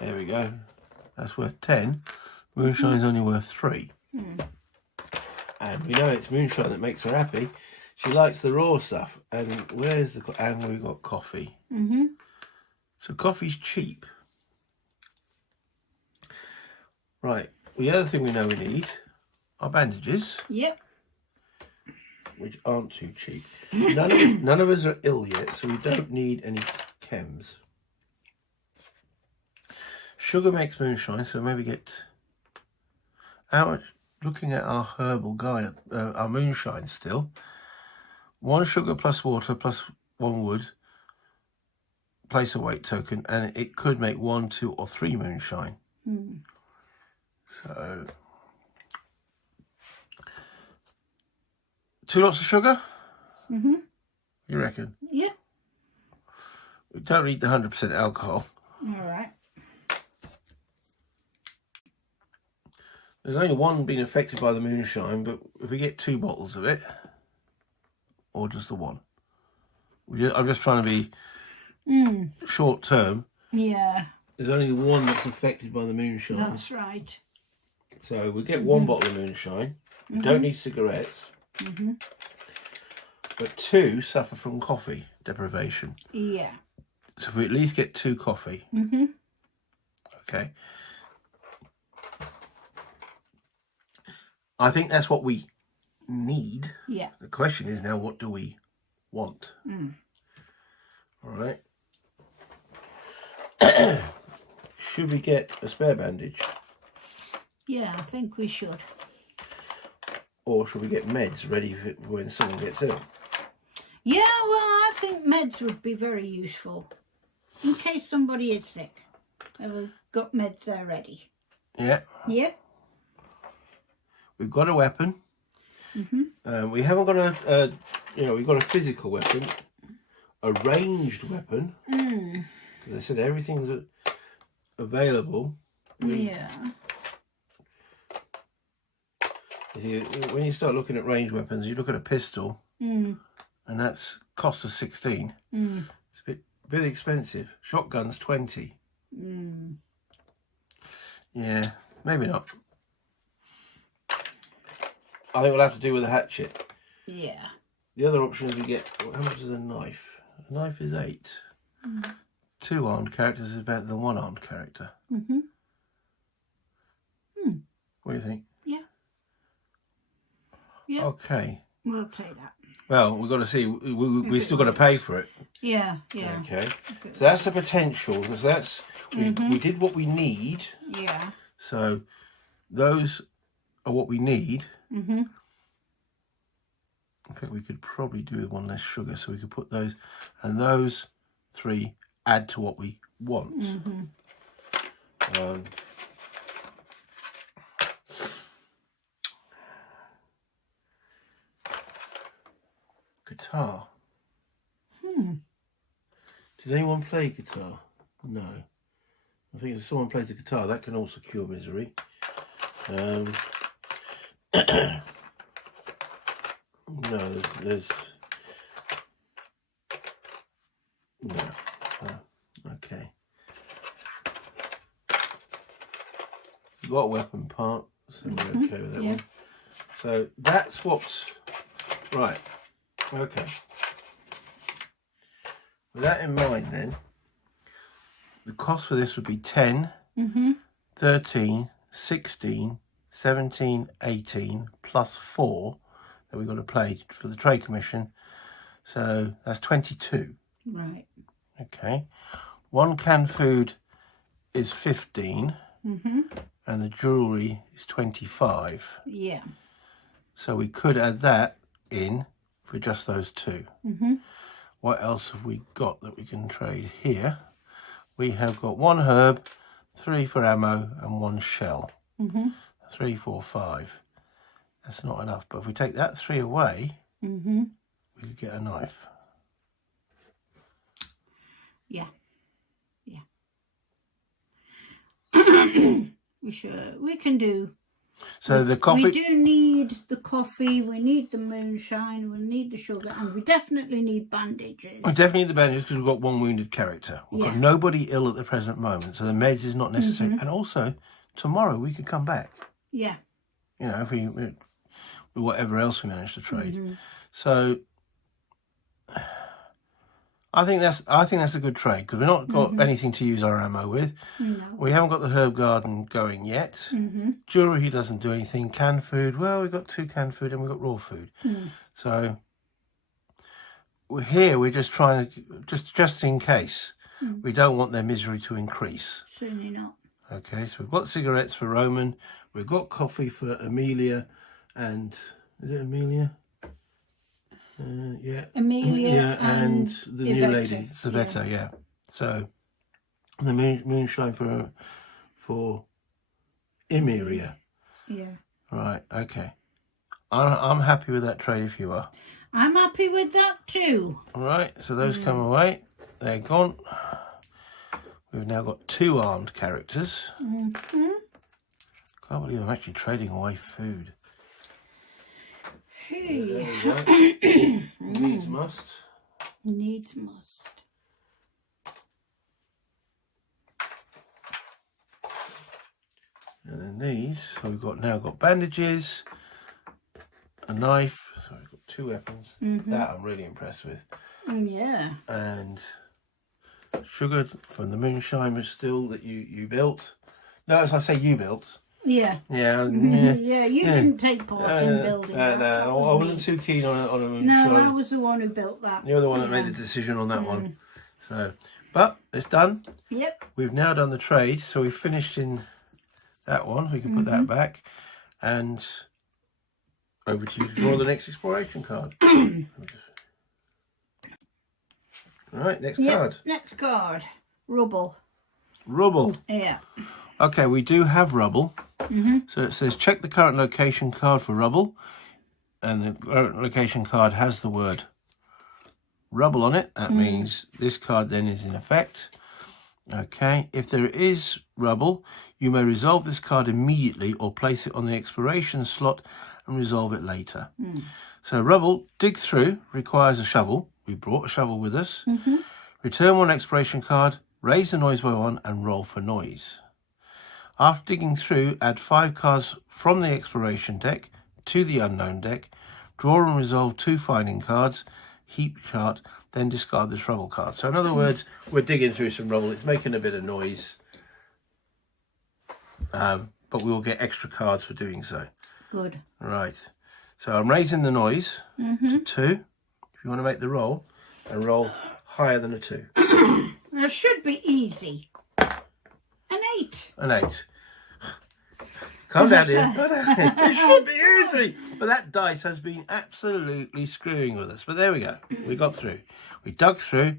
There we go. That's worth 10. Moonshine's only worth 3. And we know it's moonshine that makes her happy. She likes the raw stuff. And where's the... And we've got coffee. So coffee's cheap. Right. The other thing we know we need are bandages. Yep. Which aren't too cheap. None of us are ill yet, so we don't need any chems. Sugar makes moonshine, so maybe get how much? Looking at our herbal guide, our moonshine still. 1 sugar plus water plus 1 wood. Place a weight token, and it could make 1, 2, or 3 moonshine. So 2 lots of sugar? You reckon? Yeah. We don't need the 100% alcohol. All right. There's only 1 being affected by the moonshine, but if we get 2 bottles of it, or just the 1. I'm just trying to be short term. Yeah. There's only the 1 that's affected by the moonshine. That's right. So we get 1 bottle of moonshine. We don't need cigarettes. But 2 suffer from coffee deprivation. Yeah. So if we at least get 2 coffee. Okay. I think that's what we need. Yeah. The question is now, what do we want? All right. Should we get a spare bandage? Yeah, I think we should. Or should we get meds ready for when someone gets ill? Yeah, well, I think meds would be very useful. In case somebody is sick. I've got meds there ready. Yeah. Yeah. We've got a weapon. We haven't got a, we've got a physical weapon. A ranged weapon. Because they said everything's available. Yeah. When you start looking at ranged weapons, you look at a pistol, and that's cost us 16. It's a bit expensive. Shotgun's 20. Yeah, maybe not. I think we'll have to do with a hatchet. Yeah. The other option is we get, how much is a knife? A knife is 8. 2 armed characters is better than 1 armed character. What do you think? Yeah. Okay. We'll take that. Well, we've got to see. We still got to pay for it. Yeah, yeah. Okay. So that's the potential. Because that's we did what we need. Yeah. So those are what we need. In fact, we could probably do with 1 less sugar, so we could put those, and those 3 add to what we want. Guitar. Did anyone play guitar? No. I think if someone plays the guitar, that can also cure misery. No, there's got a weapon part, so we're okay with that one. So that's what's right. Okay. With that in mind, then, the cost for this would be 10, 13, 16, 17, 18, plus 4 that we've got to pay for the trade commission. So that's 22. Right. Okay. One canned food is 15, and the jewellery is 25. Yeah. So we could add that in for just those two. What else have we got that we can trade here? We have got 1 herb, 3 for ammo, and 1 shell. 3, 4, 5. That's not enough. But if we take that 3 away, we could get a knife. Yeah. We can do. So the coffee. We do need the coffee, we need the moonshine, we need the sugar, and we definitely need bandages. We definitely need the bandages because we've got 1 wounded character. We've got nobody ill at the present moment, so the meds is not necessary. And also, tomorrow we could come back. Yeah. You know, if we whatever else we manage to trade. So I think that's a good trade because we've not got anything to use our ammo with. No. We haven't got the herb garden going yet. Jewellery doesn't do anything. Canned food, well, we've got 2 canned food and we've got raw food. So we're just trying to, just in case. We don't want their misery to increase. Certainly not. Okay, so we've got cigarettes for Roman. We've got coffee for Amelia and, is it Amelia? Yeah. Amelia and the new Yvette. lady, Savetta, yeah. So the moonshine for Emeria. Yeah. Right, okay. I'm happy with that trade if you are. I'm happy with that too. All right, so those come away. They're gone. We've now got 2 armed characters. Can't believe I'm actually trading away food. Hey. Needs must. Needs must. And then these, so we've now got bandages, a knife. So we've got 2 weapons. That I'm really impressed with. Yeah. And sugar from the moonshine was still that you built. No, as I say, you built. Yeah. Yeah. Yeah, you didn't take part in building that. No, I wasn't too keen on a moonshine. No, I was the one who built that. You're the one that made the decision on that one. So, but it's done. Yep. We've now done the trade, so we've finished in that one. We can put that back, and over to you to draw the next exploration card. Right, next card. Next card. Rubble. Rubble. Yeah. Okay, we do have rubble. So it says check the current location card for rubble, and the current location card has the word rubble on it. That means this card then is in effect. Okay, if there is rubble, you may resolve this card immediately or place it on the exploration slot and resolve it later. So rubble, dig through, requires a shovel. We brought a shovel with us. Return 1 exploration card, raise the noise by 1 and roll for noise. After digging through, add 5 cards from the exploration deck to the unknown deck. Draw and resolve 2 finding cards. Heap chart, then discard this rubble card. So in other words, we're digging through some rubble. It's making a bit of noise. But we will get extra cards for doing so. Good. Right. So I'm raising the noise to 2. If you want to make the roll, and roll higher than a 2. That should be easy. An 8. An 8. Calm down, dear. It should be easy. But that dice has been absolutely screwing with us. But there we go. We got through. We dug through.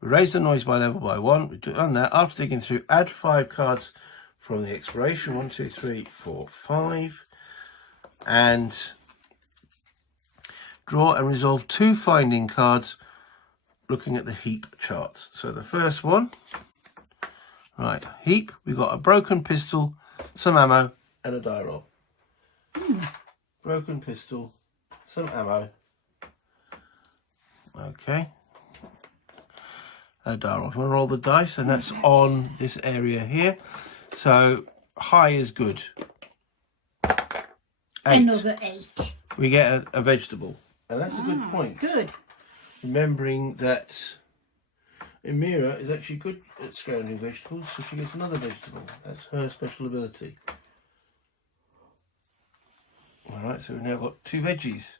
We raised the noise by level by 1. We've done that. After digging through, add 5 cards from the exploration. 1, 2, 3, 4, 5. And draw and resolve 2 finding cards looking at the heap charts. So the first one, right, heap, we've got a broken pistol, some ammo, and a die roll. Broken pistol, some ammo. Okay. A die roll. If you want to roll the dice, and that's on this area here. So high is good. 8. Another 8. We get a vegetable. And that's a good point. Good. Remembering that Amira is actually good at scrounging vegetables, so she gets another vegetable. That's her special ability. Alright, so we've now got 2 veggies.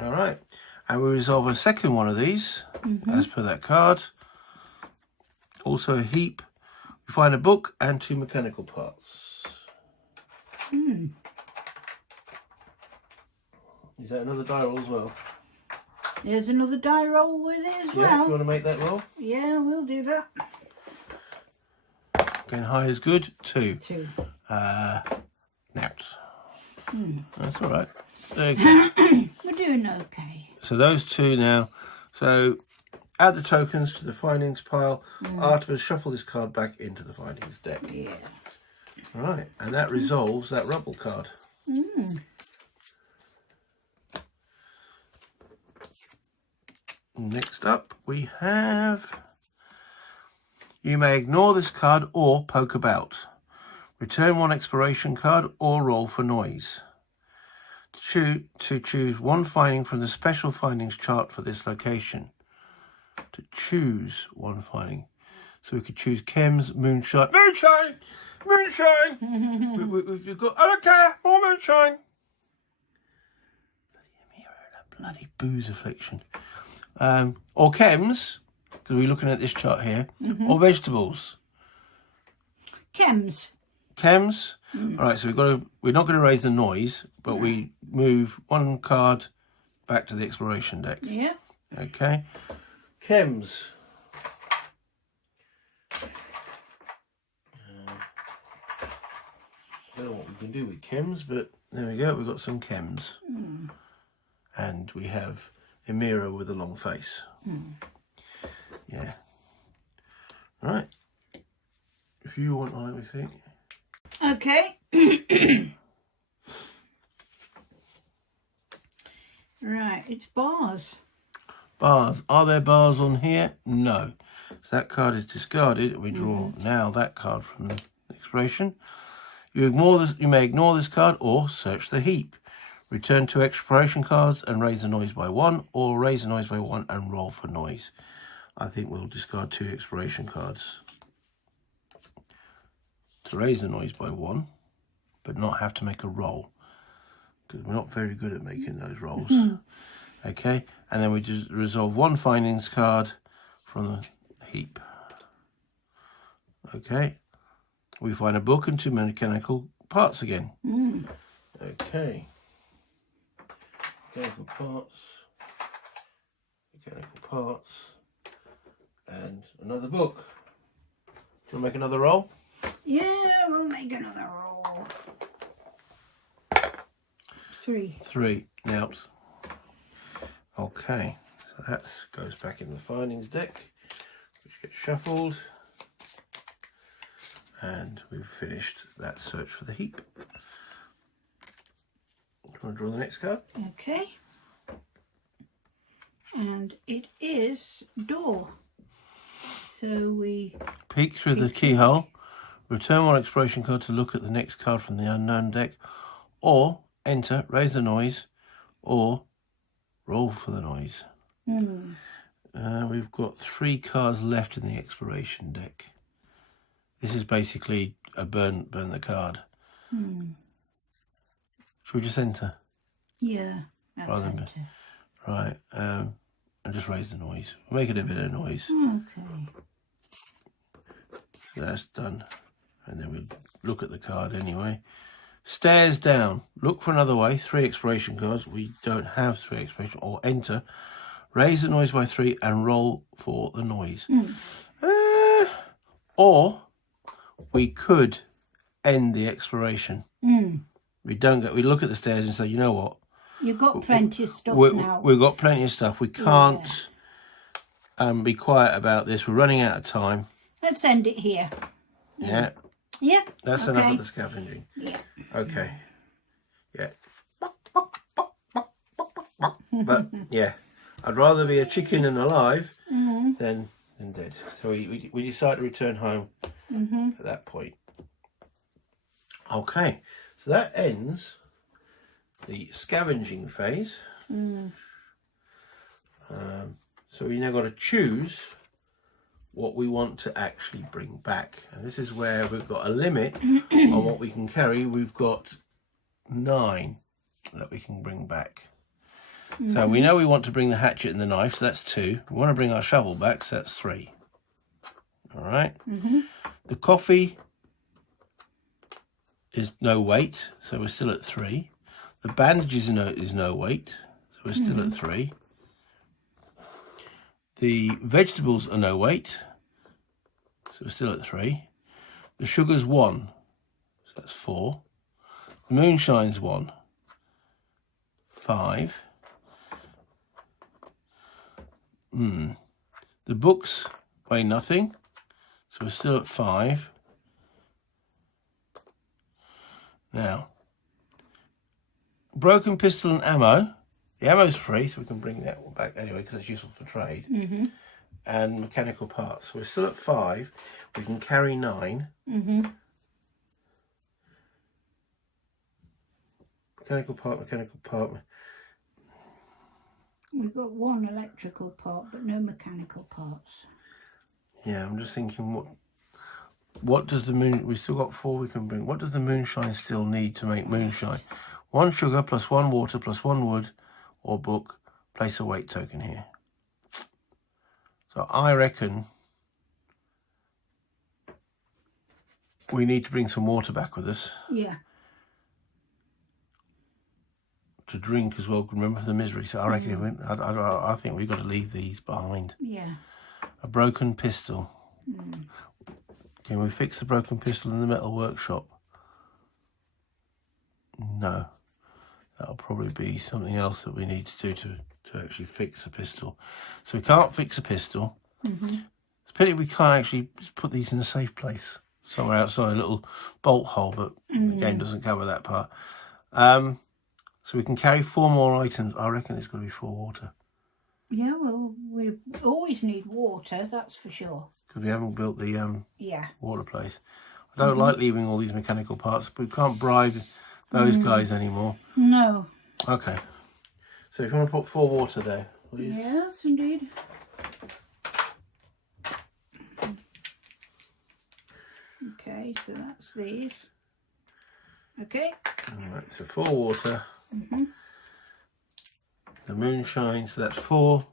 Alright, and we resolve a second one of these, as per that card. Also a heap. We find a book and 2 mechanical parts. Is that another die roll as well? There's another die roll with it as Yeah, well. you want to make that roll? Yeah, we'll do that. Again, high is good. 2. 2. Naps. That's all right. Okay. We're doing okay. So those 2 now. So add the tokens to the findings pile. Afterwards, shuffle this card back into the findings deck. Yeah. All right, and that resolves that rubble card. Next up, we have... You may ignore this card or poke about. Return 1 exploration card or roll for noise. To choose 1 finding from the special findings chart for this location. To choose 1 finding. So we could choose chems, moonshine. Moonshine! Moonshine! We've got... I don't care! More moonshine! Bloody Amira, bloody booze affliction. Or chems, because we're looking at this chart here, or vegetables. Chems. Chems. All right, so we're not going to raise the noise, but we move 1 card back to the exploration deck. Yeah. Okay. Chems. I don't know what we can do with chems, but there we go. We've got some chems. And we have Amira with a long face. Yeah. Right. If you want, let me see. Okay. Right, it's bars. Bars. Are there bars on here? No. So that card is discarded. We draw now that card from the exploration. You may ignore this card or search the heap. Return 2 exploration cards and raise the noise by 1, or raise the noise by 1 and roll for noise. I think we'll discard 2 exploration cards to raise the noise by 1, but not have to make a roll, because we're not very good at making those rolls. Okay, and then we just resolve 1 findings card from the heap. Okay, we find a book and 2 mechanical parts again. Okay. Mechanical parts, and another book. Do you want to make another roll? Yeah, we'll make another roll. 3. 3. Now, okay, so that goes back in the findings deck, which gets shuffled, and we've finished that search for the heap. Do you want to draw the next card? Okay. And it is door. So we Peek through the keyhole, return 1 exploration card to look at the next card from the unknown deck, or enter, raise the noise, or roll for the noise. We've got 3 cards left in the exploration deck. This is basically a burn the card. Should we just enter? Yeah. Rather than, right, and just raise the noise. We'll make it a bit of noise. Okay. So that's done. And then we look at the card anyway. Stairs down. Look for another way. 3 exploration cards. We don't have 3 exploration. Or enter. Raise the noise by 3 and roll for the noise. Or we could end the exploration. We look at the stairs and say, you know what? You've got plenty of stuff now. We've got plenty of stuff. We can't be quiet about this. We're running out of time. Let's end it here. Yeah. Yeah. That's enough of the scavenging. Yeah. Okay. Yeah. But yeah, I'd rather be a chicken and alive than dead. So we decide to return home at that point. Okay, so that ends the scavenging phase. So we now got to choose what we want to actually bring back, and this is where we've got a limit on what we can carry. We've got 9 that we can bring back. So we know we want to bring the hatchet and the knife, so that's 2. We want to bring our shovel back, so that's 3. All right. The coffee is no weight, so we're still at 3. The bandages is no weight, so we're still at 3. The vegetables are no weight, so we're still at 3. The sugar's 1, so that's 4. The moonshine's 1, 5. The books weigh nothing, so we're still at 5. Now, broken pistol and ammo. The ammo's free, so we can bring that one back anyway because it's useful for trade. And mechanical parts. So we're still at 5. We can carry 9. Mechanical part. We've got 1 electrical part, but no mechanical parts. Yeah, I'm just thinking what does the moon... We've still got 4 we can bring. What does the moonshine still need to make moonshine? 1 sugar plus 1 water plus 1 wood or book. Place a weight token here. So I reckon we need to bring some water back with us. Yeah. To drink as well, remember the misery. So I reckon I think we've got to leave these behind. Yeah. A broken pistol. Can we fix the broken pistol in the metal workshop? No. That'll probably be something else that we need to do to actually fix the pistol. So we can't fix a pistol. It's a pity we can't actually put these in a safe place somewhere outside, a little bolt hole, but the game doesn't cover that part. So we can carry 4 more items. I reckon it's going to be 4 water. Yeah, well, we always need water, that's for sure. Because we haven't built the yeah. water place. I don't like leaving all these mechanical parts, but we can't bribe those guys anymore. No. Okay. So if you want to put 4 water there, please. Yes, indeed. Okay, so that's these. Okay. All right, so 4 water. The moonshine, so that's 4,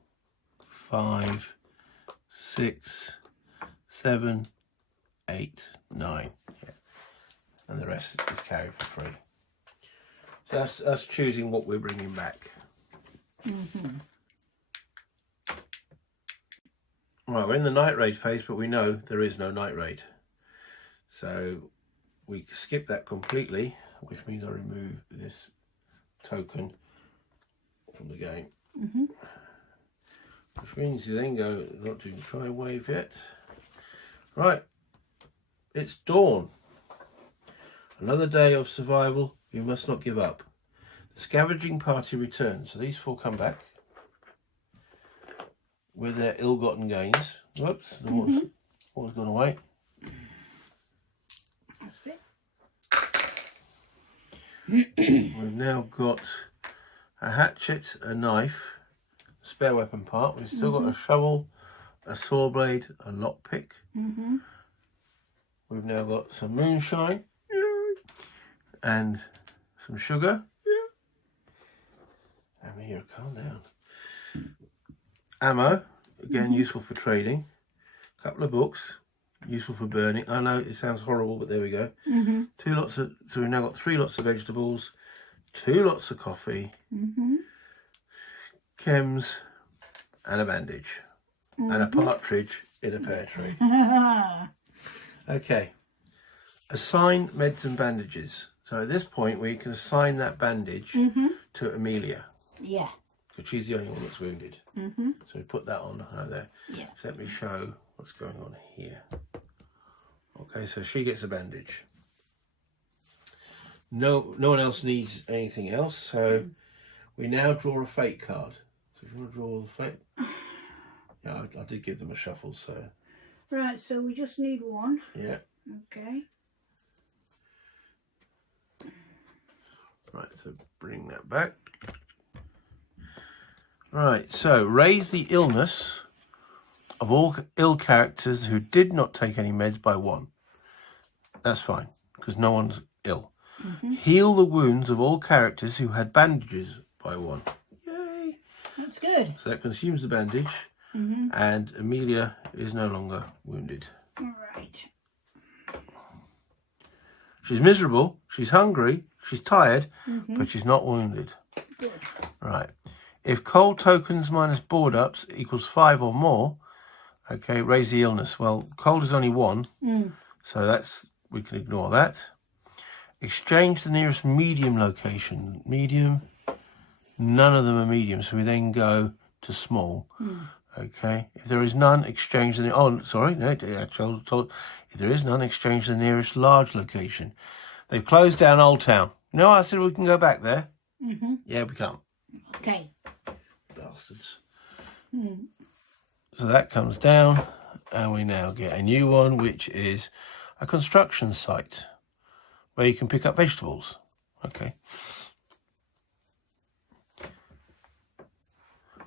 5, 6, 7, 8, 9. Yeah. And the rest is carried for free. So that's us choosing what we're bringing back. Right, we're in the night raid phase, but we know there is no night raid. So we skip that completely, which means I remove this token from the game. Which means you then go, not doing try wave yet. Right, it's dawn. Another day of survival. You must not give up. The scavenging party returns. So these 4 come back with their ill-gotten gains. Whoops, the water's gone away. That's it. We've now got a hatchet, a knife, a spare weapon part. We've still got a shovel, a saw blade, a lockpick. We've now got some moonshine and some sugar. And here, calm down. Ammo, again useful for trading. A couple of books, useful for burning. I know it sounds horrible, but there we go. 2 lots of, so we've now got 3 lots of vegetables, 2 lots of coffee, chems, and a bandage, and a partridge in a pear tree. Okay, assign meds and bandages. So at this point, we can assign that bandage to Amelia. Yeah. Because she's the only one that's wounded. So we put that on her there. Yeah. So let me show what's going on here. Okay, so she gets a bandage. No one else needs anything else. So we now draw a fate card. So if you want to draw the fate, yeah, I did give them a shuffle. So Right, so we just need 1. yeah. Okay. Right, so bring that back. Right, so raise the illness of all ill characters who did not take any meds by 1. That's fine, because no one's ill. Heal the wounds of all characters who had bandages by 1. Yay! That's good. So that consumes the bandage, and Amelia is no longer wounded. All right. She's miserable, she's hungry, she's tired, but she's not wounded. Good. Right. If cold tokens minus board ups equals 5 or more, okay, raise the illness. Well, cold is only 1, so we can ignore that. Exchange the nearest medium location. Medium, none of them are medium, so we then go to small. Okay, if there is none, exchange the... Oh, sorry, no, actually, if there is none, exchange the nearest large location. They've closed down Old Town. No, I said we can go back there. Yeah, we can't. Okay. Bastards. So that comes down, and we now get a new one, which is a construction site where you can pick up vegetables. Okay.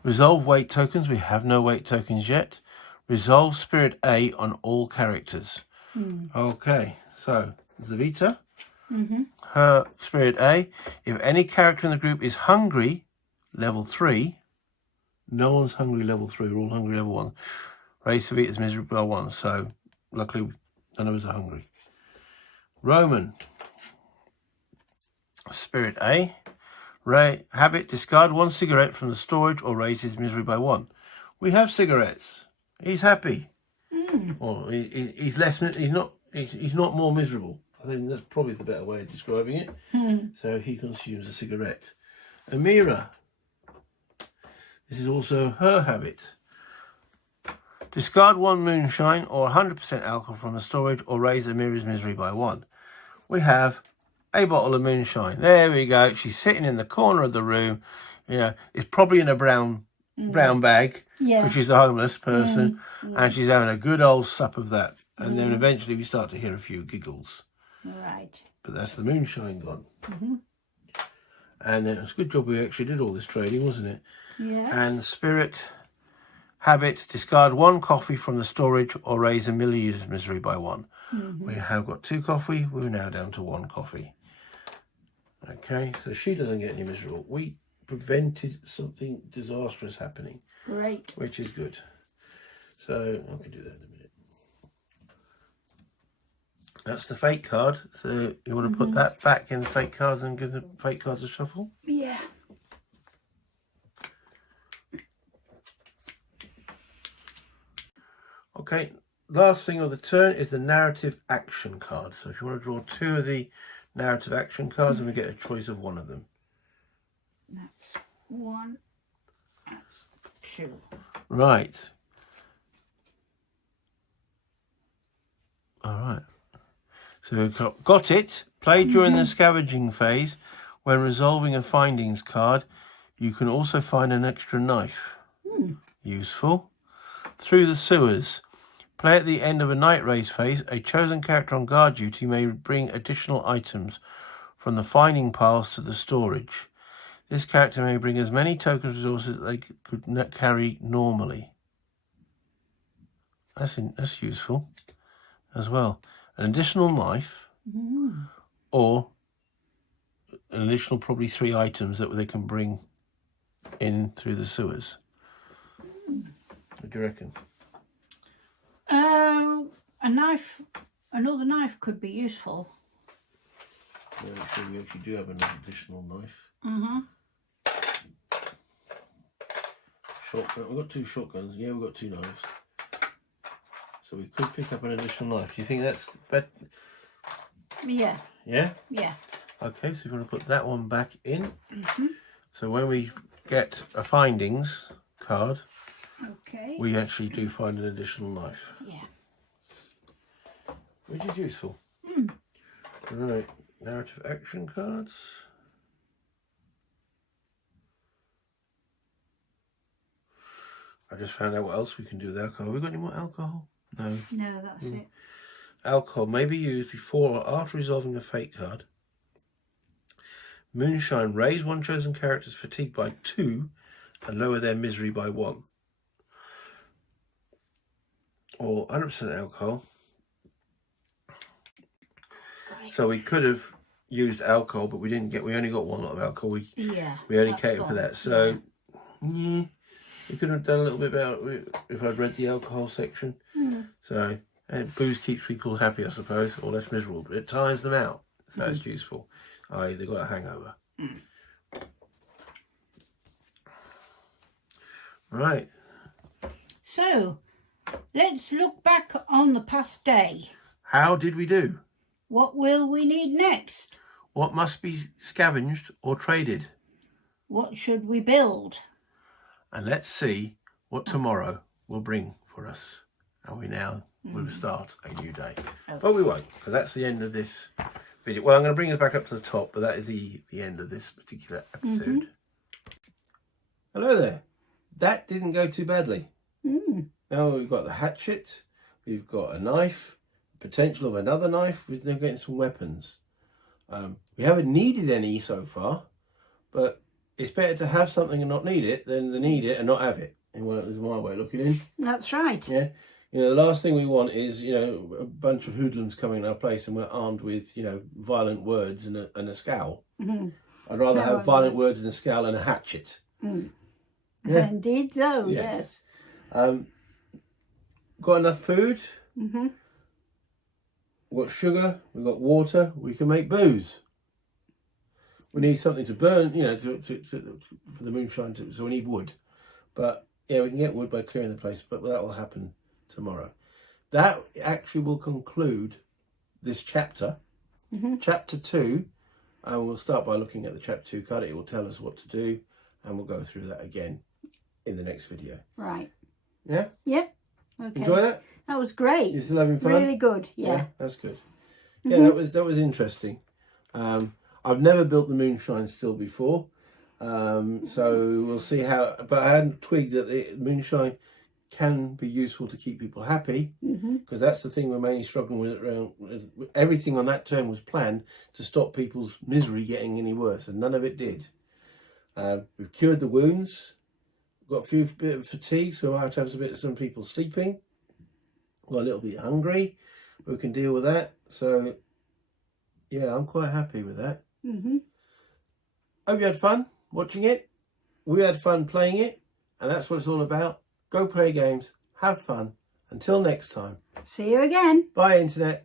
Resolve weight tokens. We have no weight tokens yet. Resolve spirit A on all characters. Okay, so Zavita, her spirit A. If any character in the group is hungry, level 3. No one's hungry level 3. We're all hungry level 1. Raise Zavita's misery by 1. So luckily none of us are hungry. Roman, spirit A. Habit, discard 1 cigarette from the storage or raise his misery by 1. We have cigarettes. He's happy. Or he's less. He's not more miserable. I think that's probably the better way of describing it. So he consumes a cigarette. Amira. This is also her habit. Discard 1 moonshine or 100% alcohol from the storage or raise Amira's misery by 1. We have a bottle of moonshine. There we go. She's sitting in the corner of the room. You know, it's probably in a brown bag, which is the homeless person, and she's having a good old sup of that. And then eventually we start to hear a few giggles. Right. But that's the moonshine gone. And it's a good job we actually did all this trading, wasn't it? Yeah. And spirit habit, discard 1 coffee from the storage or raise Amelia's misery by 1. We have got 2 coffee. We're now down to 1 coffee. Okay, so she doesn't get any miserable. We prevented something disastrous happening. Great. Which is good. So I can do that in a minute. That's the fake card. So you want to put that back in the fake cards and give the fake cards a shuffle? Yeah. Okay, last thing of the turn is the narrative action card. So if you want to draw 2 of the narrative action cards, and we get a choice of 1 of them. That's 1. That's 2. Right. All right. So we've got it. Play during the scavenging phase. When resolving a findings card, you can also find an extra knife. Useful. Through the sewers. Play at the end of a night raid phase. A chosen character on guard duty may bring additional items from the finding piles to the storage. This character may bring as many token resources as they could carry normally. That's useful as well. An additional knife or an additional probably 3 items that they can bring in through the sewers. What do you reckon? A knife, another knife could be useful. Yeah, so we actually do have an additional knife. Shotgun. We've got 2 shotguns. Yeah, we've got 2 knives. So we could pick up an additional knife. Do you think that's better? Yeah. Yeah? Yeah. Okay, so we're going to put that one back in. So when we get a findings card, we actually do find an additional knife. Yeah. Which is useful. Right, narrative action cards. I just found out what else we can do with alcohol. Have we got any more alcohol? No. No, that's it. Alcohol may be used before or after resolving a fate card. Moonshine, raise one chosen character's fatigue by 2 and lower their misery by 1. Or 100% alcohol. So we could have used alcohol, but we only got 1 lot of alcohol. We only catered for that. So yeah, we could have done a little bit better if I'd read the alcohol section. So booze keeps people happy, I suppose, or less miserable, but it tires them out. So it's useful. They've got a hangover. Right. So let's look back on the past day. How did we do? What will we need next? What must be scavenged or traded? What should we build? And let's see what tomorrow will bring for us. And we now will start a new day. Okay. But we won't, because that's the end of this video. Well, I'm going to bring us back up to the top, but that is the end of this particular episode. Hello there. That didn't go too badly. Now we've got the hatchet, we've got a knife, potential of another knife, we're now getting some weapons. We haven't needed any so far, but it's better to have something and not need it than to need it and not have it. Is my way of looking in. That's right. Yeah. You know, the last thing we want is, you know, a bunch of hoodlums coming in our place and we're armed with, you know, violent words and a scowl. I'd rather have violent words and a scowl and a hatchet. Yeah. Indeed so, yes. Got enough food. We've got sugar, we've got water, we can make booze. We need something to burn, you know, for the moonshine, so we need wood. But, yeah, we can get wood by clearing the place, but that will happen tomorrow. That actually will conclude this chapter. Chapter 2, and we'll start by looking at the chapter 2 card. It will tell us what to do, and we'll go through that again in the next video. Right. Yeah? Yeah. Okay. Enjoy that? That was great. You still having fun? Really good, yeah. That's good. Yeah, that was interesting. I've never built the moonshine still before, so we'll see how. But I hadn't twigged that the moonshine can be useful to keep people happy, because that's the thing we're mainly struggling with. Around everything on that turn was planned to stop people's misery getting any worse, and none of it did. We've cured the wounds. Got a bit of fatigue, so I have to have some people sleeping. Got a little bit hungry. We can deal with that. So, yeah, I'm quite happy with that. Hope you had fun watching it. We had fun playing it, and that's what it's all about. Go play games, have fun. Until next time. See you again. Bye, Internet.